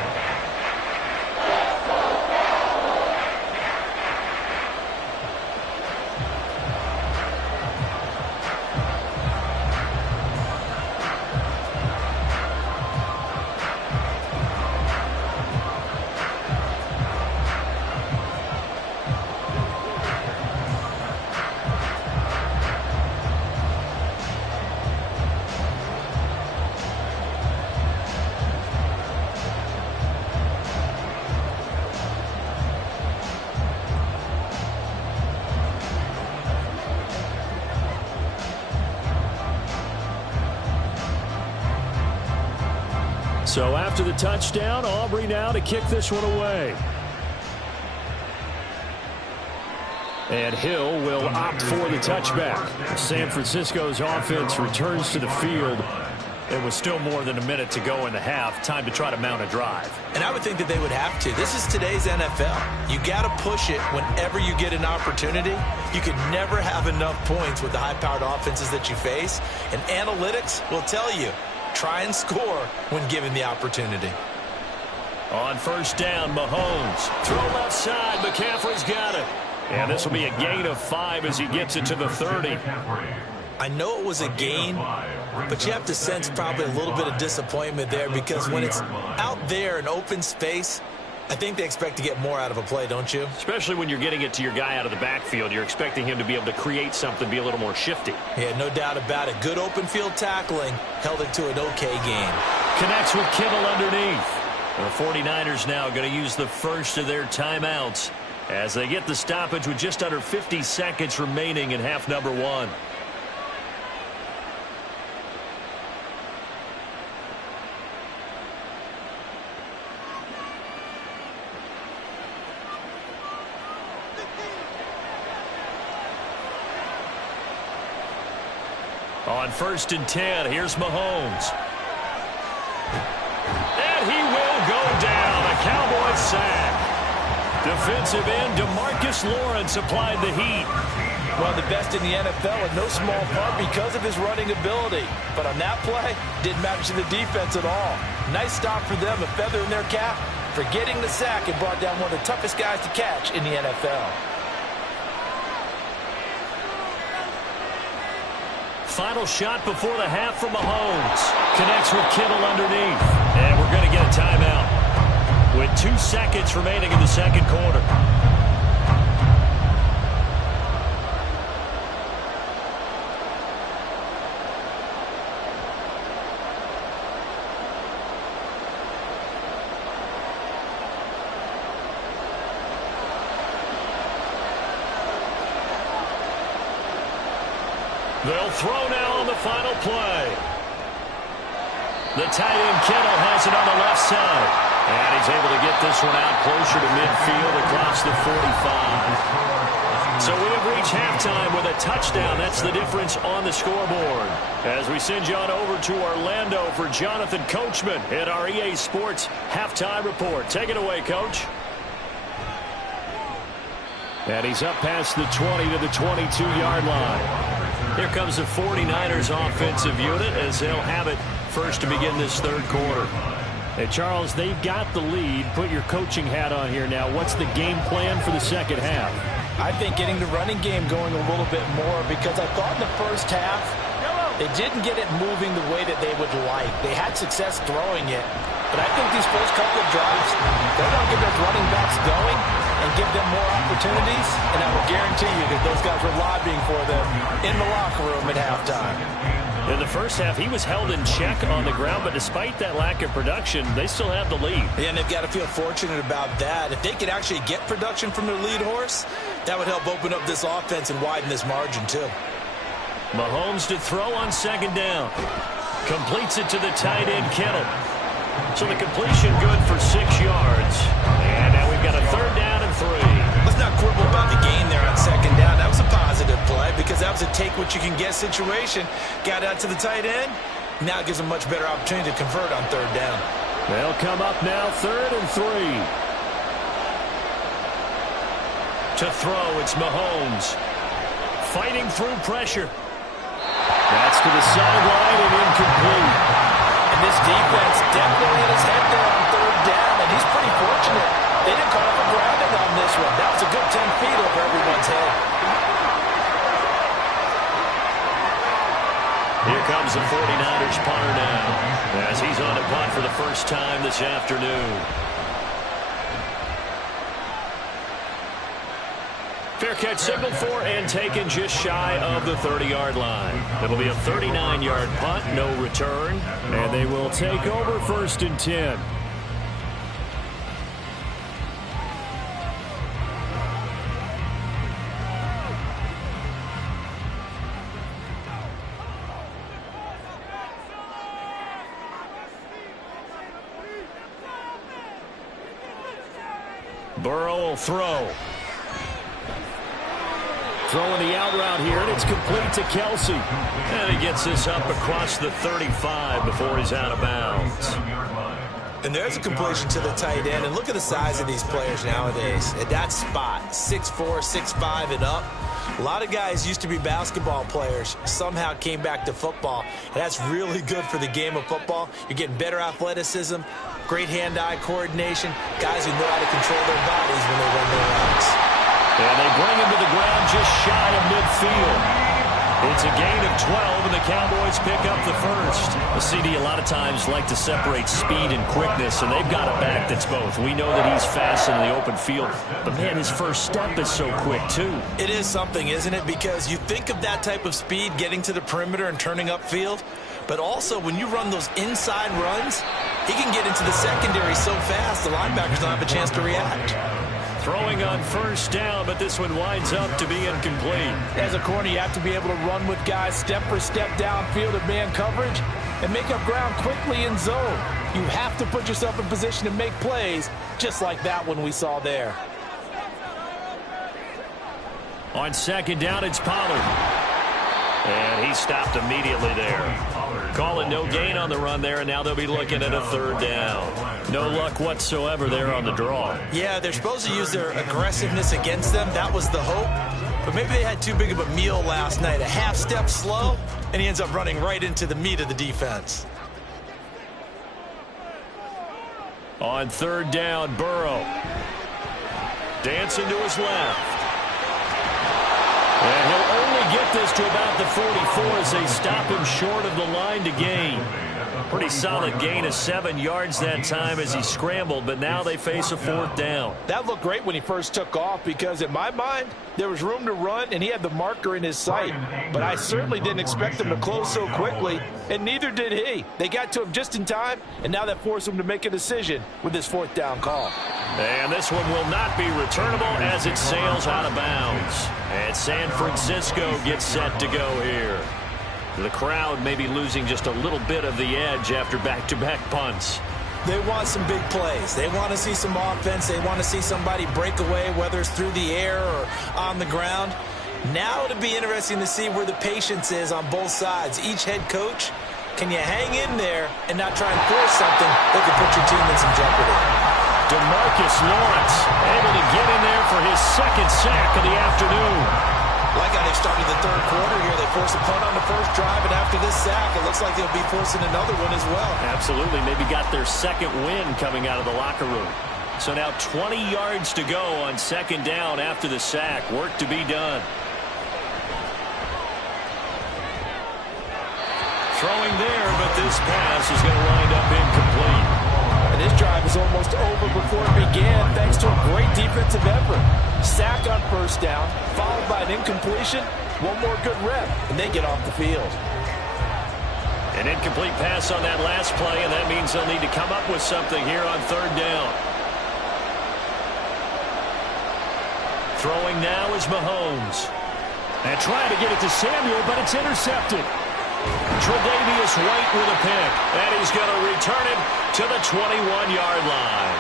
So after the touchdown, Aubrey now to kick this one away. And Hill will opt for the touchback. San Francisco's offense returns to the field. It was still more than a minute to go in the half. Time to try to mount a drive. And I would think that they would have to. This is today's NFL. You got to push it whenever you get an opportunity. You can never have enough points with the high-powered offenses that you face. And analytics will tell you, try and score when given the opportunity. On first down, Mahomes. Throw left side. McCaffrey's got it. And this will be a gain of 5 as he gets it to the 30. I know it was a gain, but you have to sense probably a little bit of disappointment there because when it's out there in open space, I think they expect to get more out of a play, don't you? Especially when you're getting it to your guy out of the backfield. You're expecting him to be able to create something, be a little more shifty. Yeah, no doubt about it. Good open field tackling. Held it to an okay game. Connects with Kittle underneath. The 49ers now going to use the first of their timeouts as they get the stoppage with just under 50 seconds remaining in half number 1. On 1st and 10, here's Mahomes. And he will go down. A Cowboys sack. Defensive end DeMarcus Lawrence applied the heat. One of the best in the NFL in no small part because of his running ability. But on that play, didn't matter to the defense at all. Nice stop for them, a feather in their cap for getting the sack and brought down one of the toughest guys to catch in the NFL. Final shot before the half from Mahomes. Connects with Kittle underneath. And we're going to get a timeout with 2 seconds remaining in the second quarter. They'll throw now on the final play. The tight end Kittle has it on the left side. And he's able to get this one out closer to midfield across the 45. So we have reached halftime with a touchdown. That's the difference on the scoreboard. As we send you on over to Orlando for Jonathan Coachman at our EA Sports halftime report. Take it away, Coach. And he's up past the 20 to the 22-yard line. Here comes the 49ers offensive unit as they'll have it first to begin this third quarter. Hey, Charles, they've got the lead. Put your coaching hat on here now. What's the game plan for the second half? I think getting the running game going a little bit more because I thought in the first half they didn't get it moving the way that they would like. They had success throwing it. But I think these first couple of drives, they're going to get those running backs going and give them more opportunities. And I will guarantee you that those guys were lobbying for them in the locker room at halftime. In the first half, he was held in check on the ground, but despite that lack of production, they still have the lead. Yeah, and they've got to feel fortunate about that. If they could actually get production from their lead horse, that would help open up this offense and widen this margin, too. Mahomes to throw on second down. Completes it to the tight end, Kittle. So the completion good for 6 yards. And now we've got a third down and 3. Let's not quibble about the gain there on second down. That was a positive play because that was a take-what-you-can-get situation. Got out to the tight end. Now it gives them much better opportunity to convert on third down. They'll come up now 3rd and 3. To throw, it's Mahomes. Fighting through pressure. That's to the sideline and incomplete. And this defense definitely had his head there on third down, and he's pretty fortunate. They didn't call for grounding on this one. That was a good 10 feet over everyone's head. Here comes the 49ers punter now as he's on to punt for the first time this afternoon. Fair catch signaled for and taken just shy of the 30-yard line. It'll be a 39-yard punt, no return. And they will take over 1st and 10. Burrow will throw. Throwing the out route here, and it's complete to Kelsey. And he gets this up across the 35 before he's out of bounds. And there's a completion to the tight end. And look at the size of these players nowadays. At that spot, 6'4", 6'5", and up. A lot of guys used to be basketball players, somehow came back to football. And that's really good for the game of football. You're getting better athleticism, great hand-eye coordination, guys who know how to control their bodies when they run their routes. And they bring him to the ground just shy of midfield. It's a gain of 12, and the Cowboys pick up the first. The CD a lot of times like to separate speed and quickness, and they've got a back that's both. We know that he's fast in the open field, but, man, his first step is so quick, too. It is something, isn't it? Because you think of that type of speed getting to the perimeter and turning upfield, but also when you run those inside runs, he can get into the secondary so fast the linebackers don't have a chance to react. Throwing on first down, but this one winds up to be incomplete. As a corner, you have to be able to run with guys step for step downfield in man coverage and make up ground quickly in zone. You have to put yourself in position to make plays, just like that one we saw there. On second down, it's Pollard. And he stopped immediately there. Calling no gain on the run there, and now they'll be looking at a third down. No luck whatsoever there on the draw. Yeah, they're supposed to use their aggressiveness against them. That was the hope. But maybe they had too big of a meal last night. A half step slow, and he ends up running right into the meat of the defense. On third down, Burrow. Dancing to his left. And he'll only get this to about the 44 as they stop him short of the line to gain. Pretty solid gain of 7 yards that time as he scrambled, but now they face a fourth down. That looked great when he first took off because, in my mind, there was room to run and he had the marker in his sight. But I certainly didn't expect him to close so quickly, and neither did he. They got to him just in time, and now that forced him to make a decision with this fourth down call. And this one will not be returnable as it sails out of bounds. And San Francisco gets set to go here. The crowd may be losing just a little bit of the edge after back-to-back punts. They want some big plays. They want to see some offense. They want to see somebody break away, whether it's through the air or on the ground. Now it'll be interesting to see where the patience is on both sides. Each head coach, can you hang in there and not try and force something that could put your team in some jeopardy? DeMarcus Lawrence able to get in there for his second sack of the afternoon. Like how they've started the third quarter here. They forced a punt on the first drive, and after this sack, it looks like they'll be forcing another one as well. Absolutely. Maybe got their second win coming out of the locker room. So now 20 yards to go on second down after the sack. Work to be done. Throwing there, but this pass is going to wind up incomplete. And this drive is almost over before it began thanks to a great defensive effort. Sack on first down, followed by an incompletion, one more good rep, and they get off the field. An incomplete pass on that last play, and that means they'll need to come up with something here on third down. Throwing now is Mahomes. And trying to get it to Samuel, but it's intercepted. Tre'Davious White with a pick, and he's going to return it to the 21-yard line.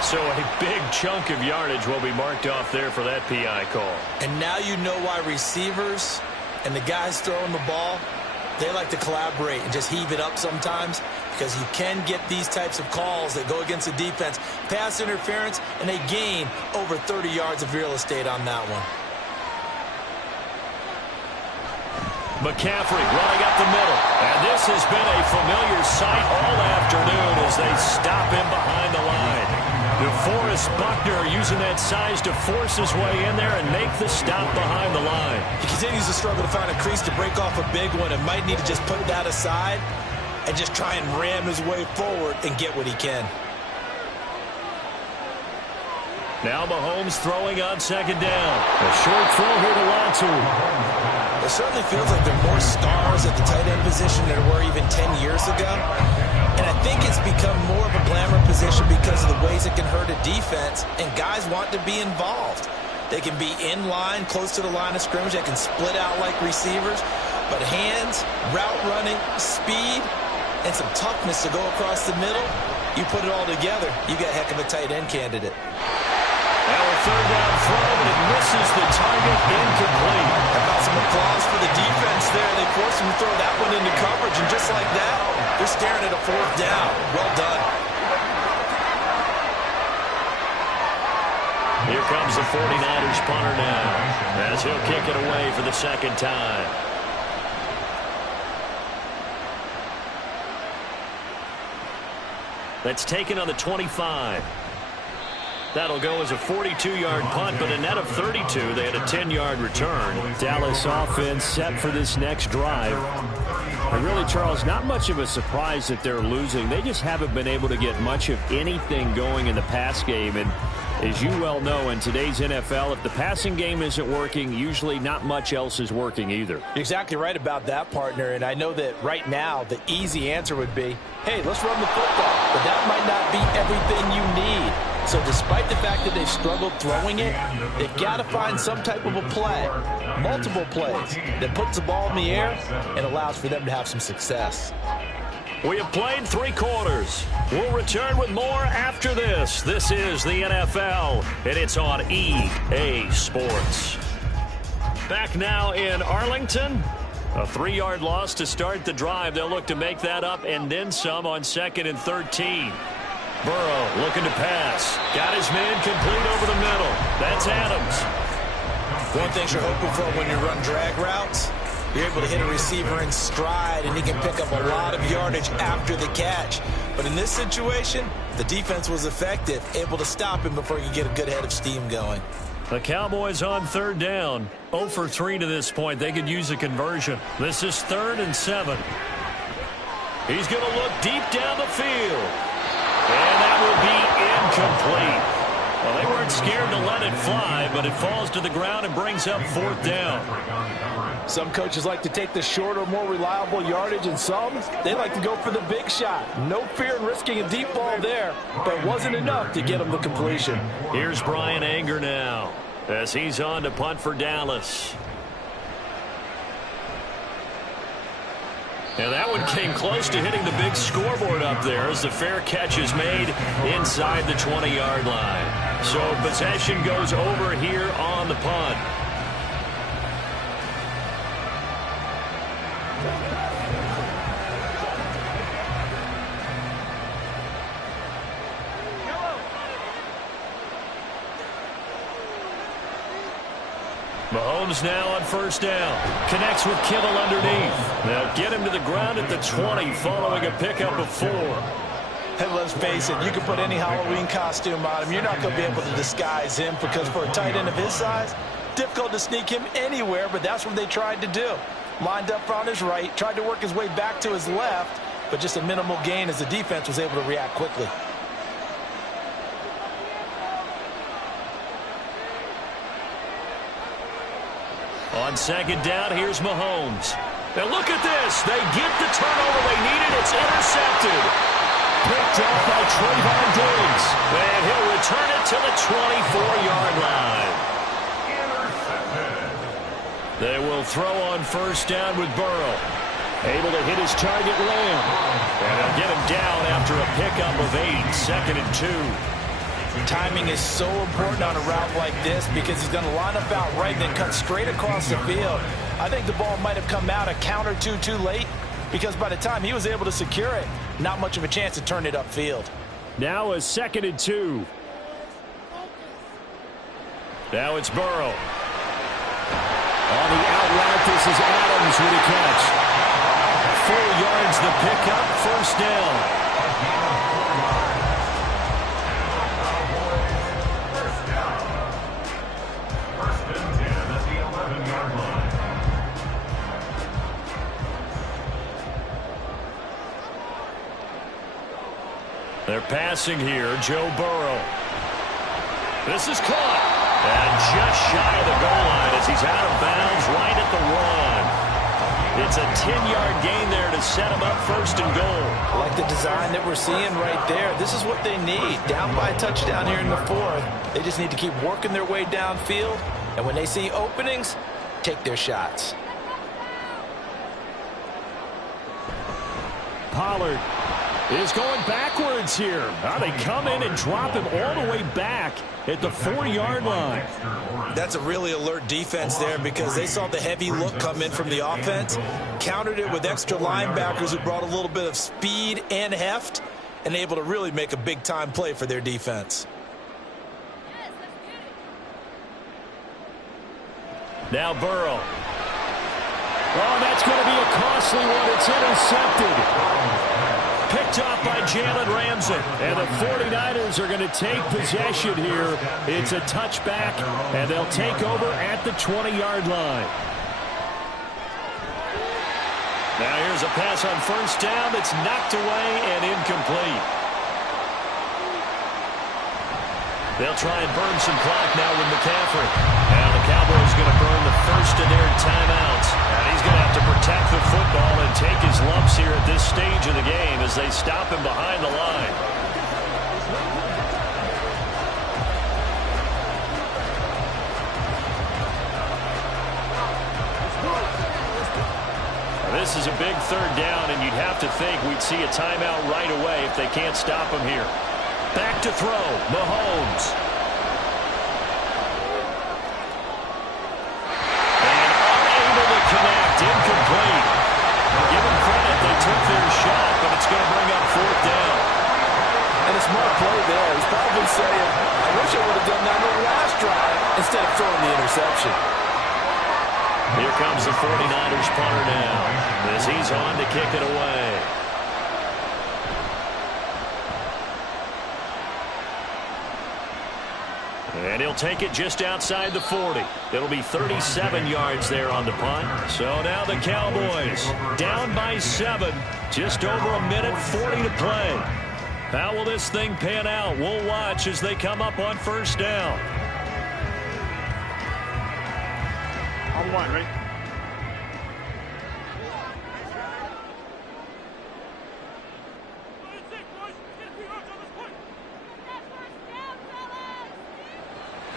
So a big chunk of yardage will be marked off there for that PI call. And now you know why receivers and the guys throwing the ball, they like to collaborate and just heave it up sometimes, because you can get these types of calls that go against the defense. Pass interference, and they gain over 30 yards of real estate on that one. McCaffrey running up the middle. And this has been a familiar sight all afternoon as they stop him behind the line. DeForest Buckner using that size to force his way in there and make the stop behind the line. He continues to struggle to find a crease to break off a big one and might need to just put that aside and just try and ram his way forward and get what he can. Now Mahomes throwing on second down. A short throw here to Latu. It certainly feels like there are more stars at the tight end position than there were even 10 years ago. And I think it's become more of a glamour position because of the ways it can hurt a defense, and guys want to be involved. They can be in line, close to the line of scrimmage. They can split out like receivers. But hands, route running, speed, and some toughness to go across the middle, you put it all together, you got a heck of a tight end candidate. Now a third down throw, but it misses the target, incomplete. How about some applause for the defense there? They forced him to throw that one into coverage, and just like that, they're staring at a fourth down. Well done. Here comes the 49ers punter now, as he'll kick it away for the second time. That's taken on the 25. That'll go as a 42-yard punt, but a net of 32. They had a 10-yard return. Dallas offense set for this next drive. And really, Charles, not much of a surprise that they're losing. They just haven't been able to get much of anything going in the pass game. And as you well know, in today's NFL, if the passing game isn't working, usually not much else is working either. You're exactly right about that, partner. And I know that right now the easy answer would be, hey, let's run the football. But that might not be everything you need. So despite the fact that they've struggled throwing it, they've got to find some type of a play, multiple plays, that puts the ball in the air and allows for them to have some success. We have played 3 quarters. We'll return with more after this. This is the NFL, and it's on EA Sports. Back now in Arlington. A 3-yard loss to start the drive. They'll look to make that up and then some on 2nd and 13. Burrow looking to pass. Got his man complete over the middle. That's Adams. One thing you're hoping for when you run drag routes, you're able to hit a receiver in stride, and he can pick up a lot of yardage after the catch. But in this situation, the defense was effective, able to stop him before he could get a good head of steam going. The Cowboys on 3rd down. 0 for 3 to this point. They could use a conversion. This is 3rd and 7. He's going to look deep down the field. And that will be incomplete. Well, they weren't scared to let it fly, but it falls to the ground and brings up 4th down. Some coaches like to take the shorter, more reliable yardage, and some, they like to go for the big shot. No fear in risking a deep ball there, but it wasn't enough to get him the completion. Here's Brian Anger now as he's on to punt for Dallas. And that one came close to hitting the big scoreboard up there as the fair catch is made inside the 20-yard line. So possession goes over here on the punt. Mahomes now on 1st down. Connects with Kittle underneath. They'll get him to the ground at the 20 following a pickup of 4. And let's face it, you can put any Halloween costume on him. You're not going to be able to disguise him because for a tight end of his size, difficult to sneak him anywhere, but that's what they tried to do. Lined up on his right, tried to work his way back to his left, but just a minimal gain as the defense was able to react quickly. On 2nd down, here's Mahomes. Now look at this. They get the turnover they needed. It's intercepted. Picked off by Trayvon Diggs. And he'll return it to the 24-yard line. They will throw on 1st down with Burrow. Able to hit his target, Lamb. And they'll get him down after a pickup of 8. 2nd and 2. Timing is so important on a route like this because he's going to line up out right and then cut straight across the field. I think the ball might have come out a count or two too late because by the time he was able to secure it, not much of a chance to turn it upfield. Now a 2nd and 2. Now it's Burrow. On the out route, this is Adams with a catch. 4 yards the pickup, 1st down. They're passing here, Joe Burrow. This is caught. And just shy of the goal line as he's out of bounds right at the 1. It's a 10-yard gain there to set him up 1st and goal. I like the design that we're seeing right there. This is what they need. Down by a touchdown here in the 4th. They just need to keep working their way downfield. And when they see openings, take their shots. Pollard is going backwards here. Now they come in and drop him all the way back at the 4-yard line. That's a really alert defense there because they saw the heavy look come in from the offense, countered it with extra linebackers who brought a little bit of speed and heft, and able to really make a big-time play for their defense. Now Burrow. Oh, that's going to be a costly one. It's intercepted. Picked picked off by Jalen Ramsey. And the 49ers are going to take possession here. It's a touchback, and they'll take over at the 20-yard line. Now here's a pass on first down that's knocked away and incomplete. They'll try and burn some clock now with McCaffrey. Now the Cowboys going to burn the first of their timeouts. And he's going to have to protect the football and take his lumps here at this stage of the game as they stop him behind the line. This is a big third down, and you'd have to think we'd see a timeout right away if they can't stop him here. Back to throw, Mahomes. And unable to connect, incomplete. Give them credit, they took their shot, but it's going to bring up fourth down. And a smart play there. He's probably saying, I wish I would have done that on the last drive instead of throwing the interception. Here comes the 49ers punter now as he's on to kick it away. And he'll take it just outside the 40. It'll be 37 yards there on the punt. So now the Cowboys down by 7. Just over a minute, 40 to play. How will this thing pan out? We'll watch as they come up on first down. On one, right?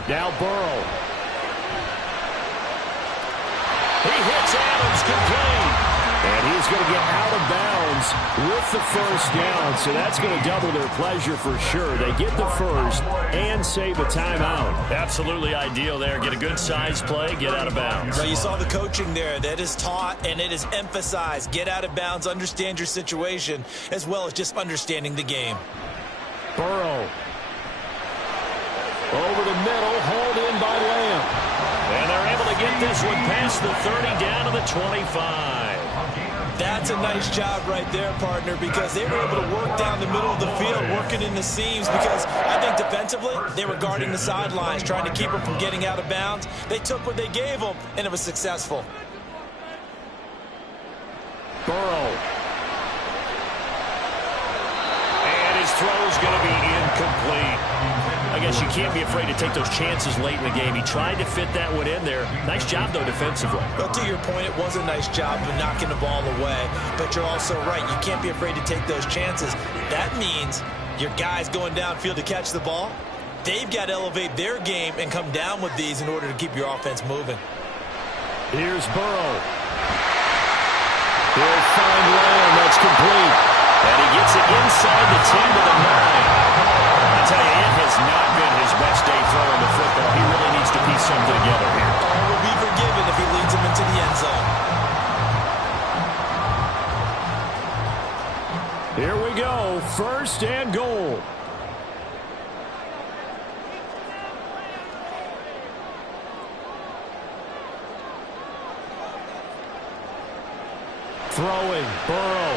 Now Burrow. He hits Adams complete. And he's going to get out of bounds with the first down. So that's going to double their pleasure for sure. They get the first and save a timeout. Absolutely ideal there. Get a good size play, get out of bounds. Well, you saw the coaching there. That is taught and it is emphasized. Get out of bounds, understand your situation, as well as just understanding the game. Burrow. Over the middle, hauled in by Lamb. And they're able to get this one past the 30 down to the 25. That's a nice job right there, partner, because they were able to work down the middle of the field, working in the seams, because I think defensively, they were guarding the sidelines, trying to keep them from getting out of bounds. They took what they gave them, and it was successful. Burrow. And his throw's going to be incomplete. I guess you can't be afraid to take those chances late in the game. He tried to fit that one in there. Nice job, though, defensively. Well, to your point, it was a nice job of knocking the ball away. But you're also right. You can't be afraid to take those chances. That means your guys going downfield to catch the ball, they've got to elevate their game and come down with these in order to keep your offense moving. Here's Burrow. He'll find Lamb. That's complete. And he gets it inside the 10 to the 9. I tell you, it has not been his best day throwing the football. He really needs to piece something together here. All will be forgiven if he leads them into the end zone. Here we go. First and goal. Throwing, Burrow.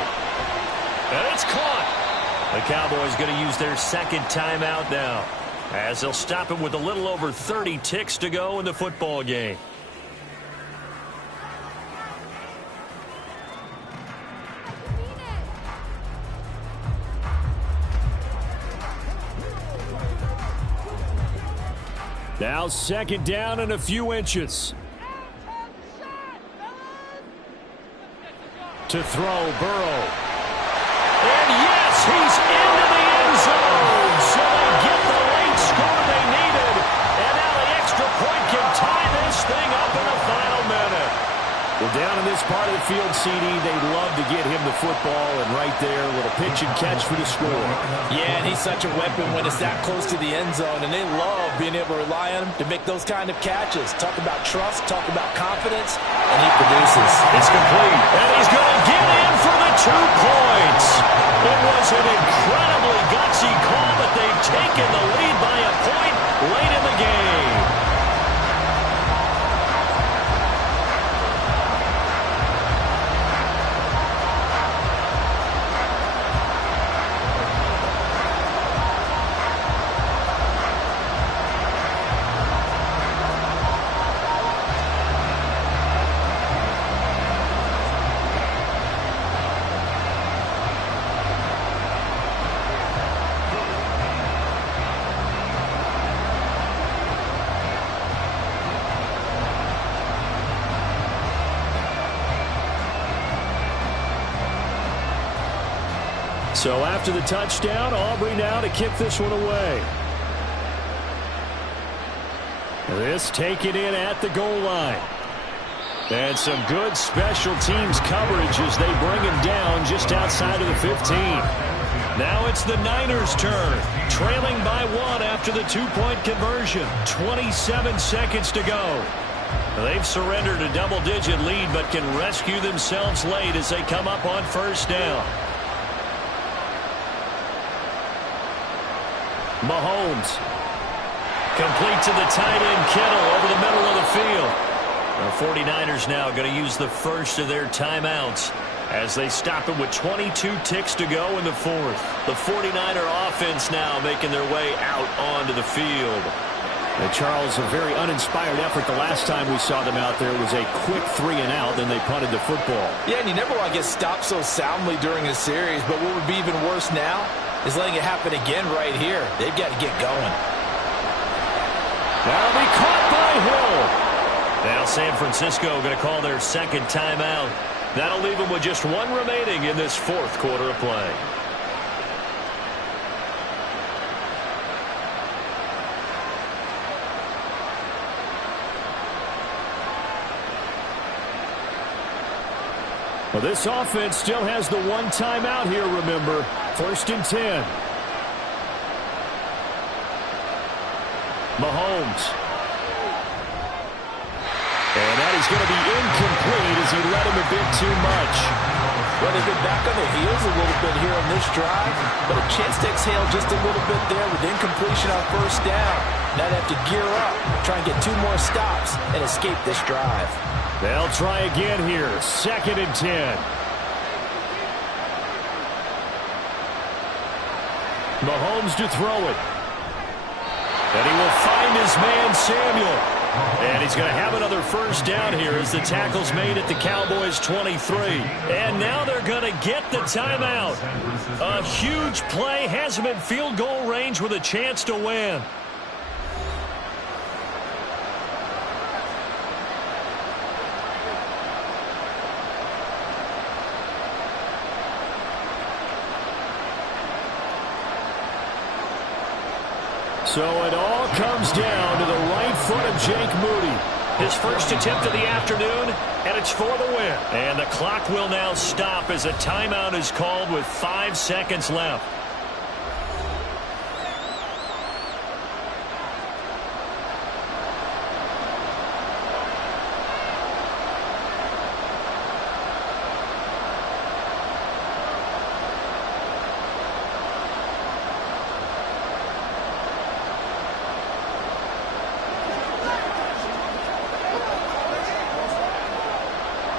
And it's caught. The Cowboys going to use their second timeout now, as they'll stop him with a little over 30 ticks to go in the football game. Now second down and a few inches. To throw, Burrow. And yes, he's into the end zone. So they get the late score they needed. And now the extra point can tie this thing up in the final minute. Well, down in this part of the field, CD, they'd love to get him the football. And right there, a little pitch and catch for the score. Yeah, and he's such a weapon when it's that close to the end zone. And they love being able to rely on him to make those kind of catches. Talk about trust, talk about confidence, and he produces. It's complete. And he's going to get in for the 2 points. It was an incredibly gutsy call, but they've taken the lead by a point late in the game. So after the touchdown, Aubrey now to kick this one away. This taken in at the goal line. And some good special teams coverage as they bring him down just outside of the 15. Now it's the Niners' turn, trailing by 1 after the 2-point conversion. 27 seconds to go. They've surrendered a double-digit lead but can rescue themselves late as they come up on first down. Mahomes. Complete to the tight end, Kittle, over the middle of the field. The 49ers now going to use the first of their timeouts as they stop it with 22 ticks to go in the fourth. The 49er offense now making their way out onto the field. And Charles, a very uninspired effort the last time we saw them out there was a quick 3-and-out, then they punted the football. Yeah, and you never want to get stopped so soundly during a series, but what would be even worse now is letting it happen again right here. They've got to get going. That'll be caught by Hill. Now San Francisco going to call their second timeout. That'll leave them with just 1 remaining in this fourth quarter of play. Well, this offense still has the 1 timeout here, remember. 1st and 10. Mahomes. And that is going to be incomplete as he led him a bit too much. Well, they've been back on their heels a little bit here on this drive, but a chance to exhale just a little bit there with incompletion on first down. Now they have to gear up, try and get 2 more stops, and escape this drive. They'll try again here. 2nd and 10. Mahomes to throw it. And he will find his man, Samuel. And he's going to have another first down here as the tackle's made at the Cowboys' 23. And now they're going to get the timeout. A huge play has him in field goal range with a chance to win. So it all comes down to the right foot of Jake Moody. His first attempt of the afternoon, and it's for the win. And the clock will now stop as a timeout is called with 5 seconds left.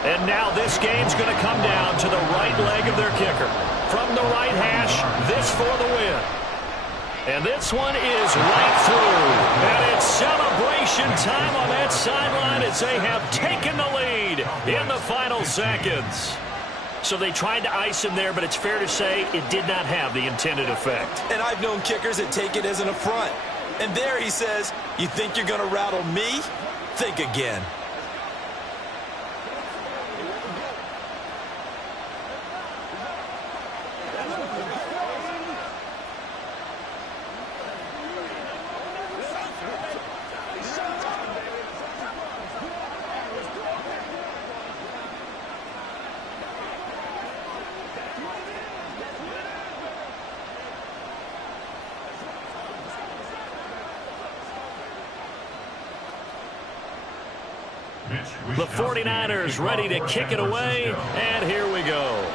And now this game's going to come down to the right leg of their kicker. From the right hash, this for the win. And this one is right through. And it's celebration time on that sideline as they have taken the lead in the final seconds. So they tried to ice him there, but it's fair to say it did not have the intended effect. And I've known kickers that take it as an affront. And there he says, you think you're going to rattle me? Think again. The 49ers ready to kick it away, and here we go.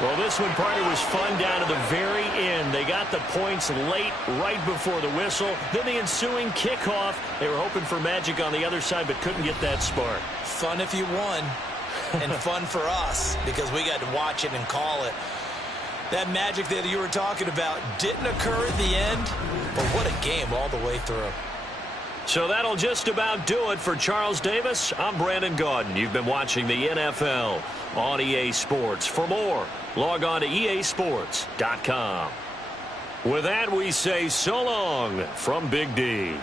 Well, this one, partner, was fun down to the very end. They got the points late, right before the whistle. Then the ensuing kickoff. They were hoping for magic on the other side, but couldn't get that spark. Fun if you won, and fun for us, because we got to watch it and call it. That magic that you were talking about didn't occur at the end, but what a game all the way through. So that'll just about do it for Charles Davis. I'm Brandon Gaudin. You've been watching the NFL on EA Sports. For more, log on to easports.com. With that, we say so long from Big D.